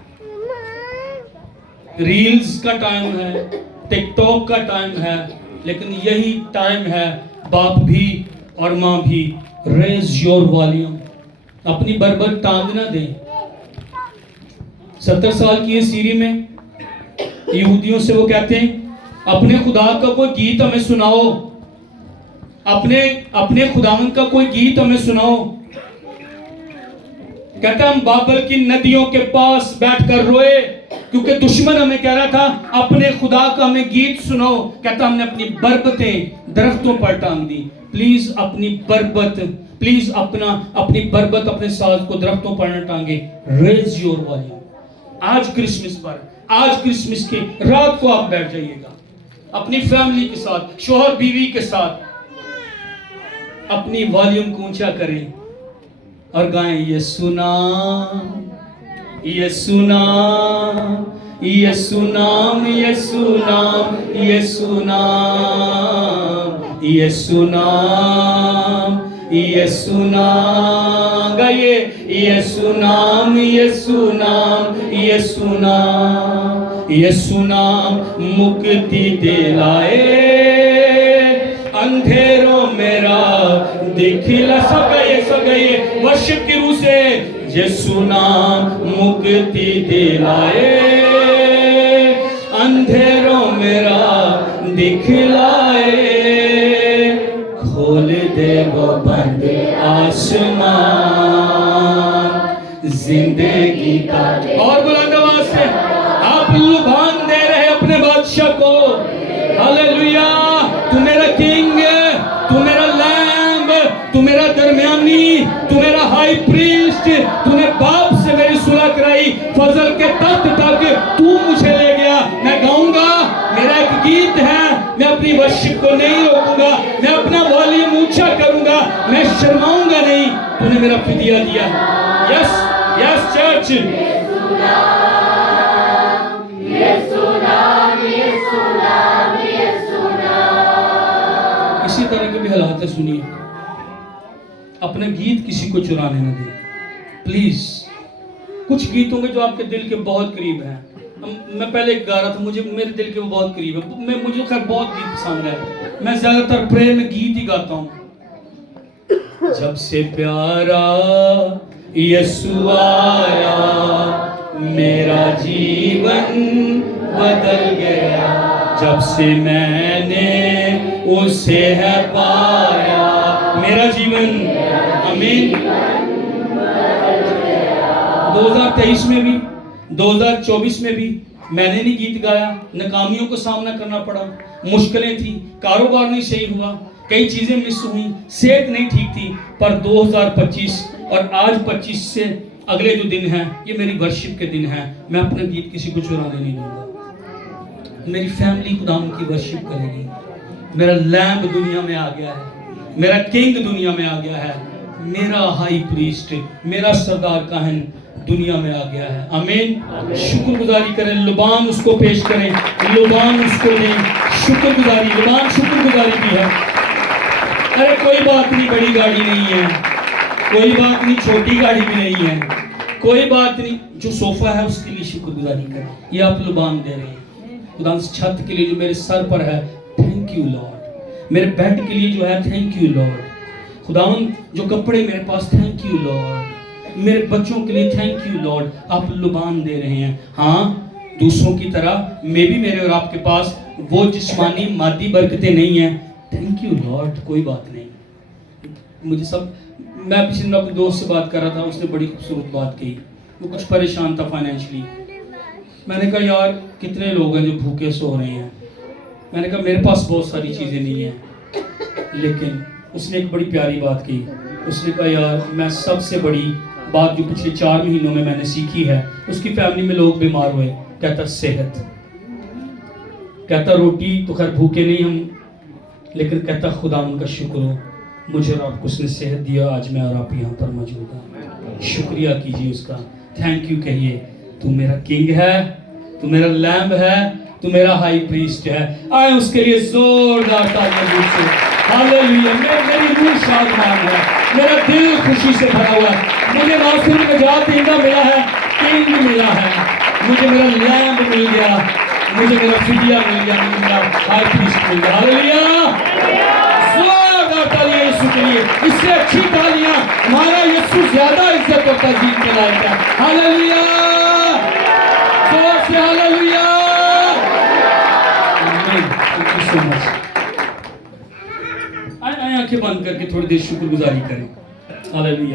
ریلز کا ٹائم ہے، ٹک ٹاک کا ٹائم ہے، لیکن یہی ٹائم ہے باپ بھی اور ماں بھی، ریز یور والیوم، اپنی بربر ٹانگ نہ دیں۔ 70 سال کی اس سیری میں یہودیوں سے وہ کہتے ہیں اپنے خدا کا کوئی گیت ہمیں سناؤ، اپنے خداوند کا کوئی گیت ہمیں سناؤ۔ کہتا ہم بابل کی ندیوں کے پاس بیٹھ کر روئے کیونکہ دشمن ہمیں کہہ رہا تھا اپنے خدا کا ہمیں گیت سناؤ۔ کہتا ہم نے اپنی بربتیں درختوں پر ٹانگ دی۔ پلیز اپنی بربت، پلیز اپنی بربت، اپنے ساز کو درختوں پر نہ ٹانگے۔ Raise your volume. آج کرسمس پر، آج کرسمس کی رات کو آپ بیٹھ جائیے گا اپنی فیملی کے ساتھ، شوہر بیوی کے ساتھ، اپنی والیوم کو اونچا کریں اور گائیں یسوع نام، یسوع نام، یسوع نام، یسوع نام، یسوع نام، یسوع نام، یسوع نام، گائیے یسوع نام، یسوع نام، یسوع نام، یسوع نام مکتی دلائے، اندھیروں میرا دکھلا۔ سب گئے ورشپ کی روح سے، یسوع نام مکتی دلائے، اندھیروں میرا دکھلائے، کھول دے وہ بند آسمان، زندگی کا۔ اور بلند آواز سے آپ لبان دے رہے اپنے بادشاہ کو۔ ہاللیلویا، تو میرا کنگ، تو میرا لیمب، تو میرا درمیانی، تو میرا ہائی پریسٹ، تو نے باپ سے میری صلح کرائی، فضل کے تخت تک تو مجھے لے گیا۔ میں گاؤں گا، میرا ایک گیت ہے، میں اپنی ورشپ کو نہیں روکوں گا، میں اپنا والیوم اونچا کروں گا، میں شرماؤں گا نہیں، تو نے میرا فدیہ دیا۔ یس یس چرچ، اسی طرح کے بھی حالات ہے، سنیے، اپنے گیت کسی کو چرانے نہ دیں پلیز۔ کچھ گیت ہوں گے جو آپ کے دل کے بہت قریب ہیں، میں پہلے گا رہا تھا، مجھے میرے دل کے وہ بہت قریب ہے، مجھے خیر بہت گیت پسند ہے، میں زیادہ تر پریئر میں گیت ہی گاتا ہوں۔ جب سے پیارا یسوع آیا میرا جیون بدل گیا، جب سے میں نے اسے ہے پایا میرا جیون، آمین۔ 2023 میں بھی 2024 میں بھی میں نے نہیں گیت گایا، ناکامیوں کو سامنا کرنا پڑا، مشکلیں تھی، کاروبار نہیں صحیح ہوا، کئی چیزیں مس ہوئیں، صحت نہیں ٹھیک تھی، پر 2025 اور آج 25 سے اگلے جو دن ہیں یہ میری ورشپ کے دن ہیں، میں اپنا گیت کسی کو چرانے نہیں دوں گا۔ میری فیملی خداوند کی ورشپ کرے گی، میرا لیمب دنیا میں آ گیا ہے، میرا کنگ دنیا میں آ گیا ہے، میرا ہائی پریسٹ، میرا سردار کاہن دنیا میں آ گیا ہے، آمین۔ شکر گزاری کریں، لبان اس کو پیش کریں، لبان اس کو دیں، شکر گزاری، لبان شکر گزاری بھی ہے۔ ارے کوئی بات نہیں، بڑی گاڑی نہیں ہے، کوئی بات نہیں، چھوٹی گاڑی بھی نہیں ہے، کوئی بات نہیں، جو صوفہ ہے اس کے لیے شکر گزاری کریں، یہ آپ لبان دے رہے ہیں۔ خدا اس چھت کے لیے جو میرے سر پر ہے، تھینک یو لارڈ، میرے بیڈ کے لیے جو ہے، تھینک یو لارڈ، خداوند جو کپڑے میرے پاس، تھینک یو لارڈ، میرے بچوں کے لیے تھینک یو لارڈ، آپ لبان دے رہے ہیں۔ ہاں دوسروں کی طرح میں بھی، میرے اور آپ کے پاس وہ جسمانی مادی برکتیں نہیں ہیں، تھینک یو لارڈ، کوئی بات نہیں۔ مجھے میں پچھلے دن اپنے دوست سے بات کر رہا تھا، اس نے بڑی خوبصورت بات کہی، وہ کچھ پریشان تھا فائنینشلی، میں نے کہا یار کتنے لوگ ہیں جو بھوکے سو رہے ہیں، میں نے کہا میرے پاس بہت ساری چیزیں نہیں ہیں، لیکن اس نے ایک بڑی پیاری بات کی، اس نے کہا یار میں سب سے بڑی بات جو پچھلے 4 مہینوں میں نے سیکھی ہے، اس کی فیملی میں لوگ بیمار ہوئے، کہتا صحت، کہتا روٹی تو خیر بھوکے نہیں ہم، لیکن کہتا خدا ان کا شکر ہو، مجھے اور آپ کو اس نے صحت دیا، آج میں اور آپ یہاں پر موجود ہیں، شکریہ کیجیے اس کا، تھینک یو کہیے، تو میرا کنگ ہے، تو میرا لیمب ہے، تو میرا ہائی پریسٹ ہے. آئے اس کے لیے زوردار تالیاں سے. ہاللیلویا. میری روح شادمان ہے, میرا دل خوشی سے بھرا ہوا ہے. مجھے ناصر نجات دہندہ ملا ہے, کنگ ملا ہے, مجھے میرا لیمب مل گیا, مجھے میرا فدیہ مل گیا, مجھے میرا ہائی پریسٹ مل گیا. ہاللیلویا. زوردار تالیاں یسوع کے لیے. اس سے اچھی تالیاں. ہمارا یسوع زیادہ عزت اور تعظیم کے لائق ہے. ہاللیلویا. زور سے ہاللیلویا. Thank you so much. آئیں آنکھیں بند کر کے تھوڑی دیر شکر گزاری کریں. ہاللیلویا.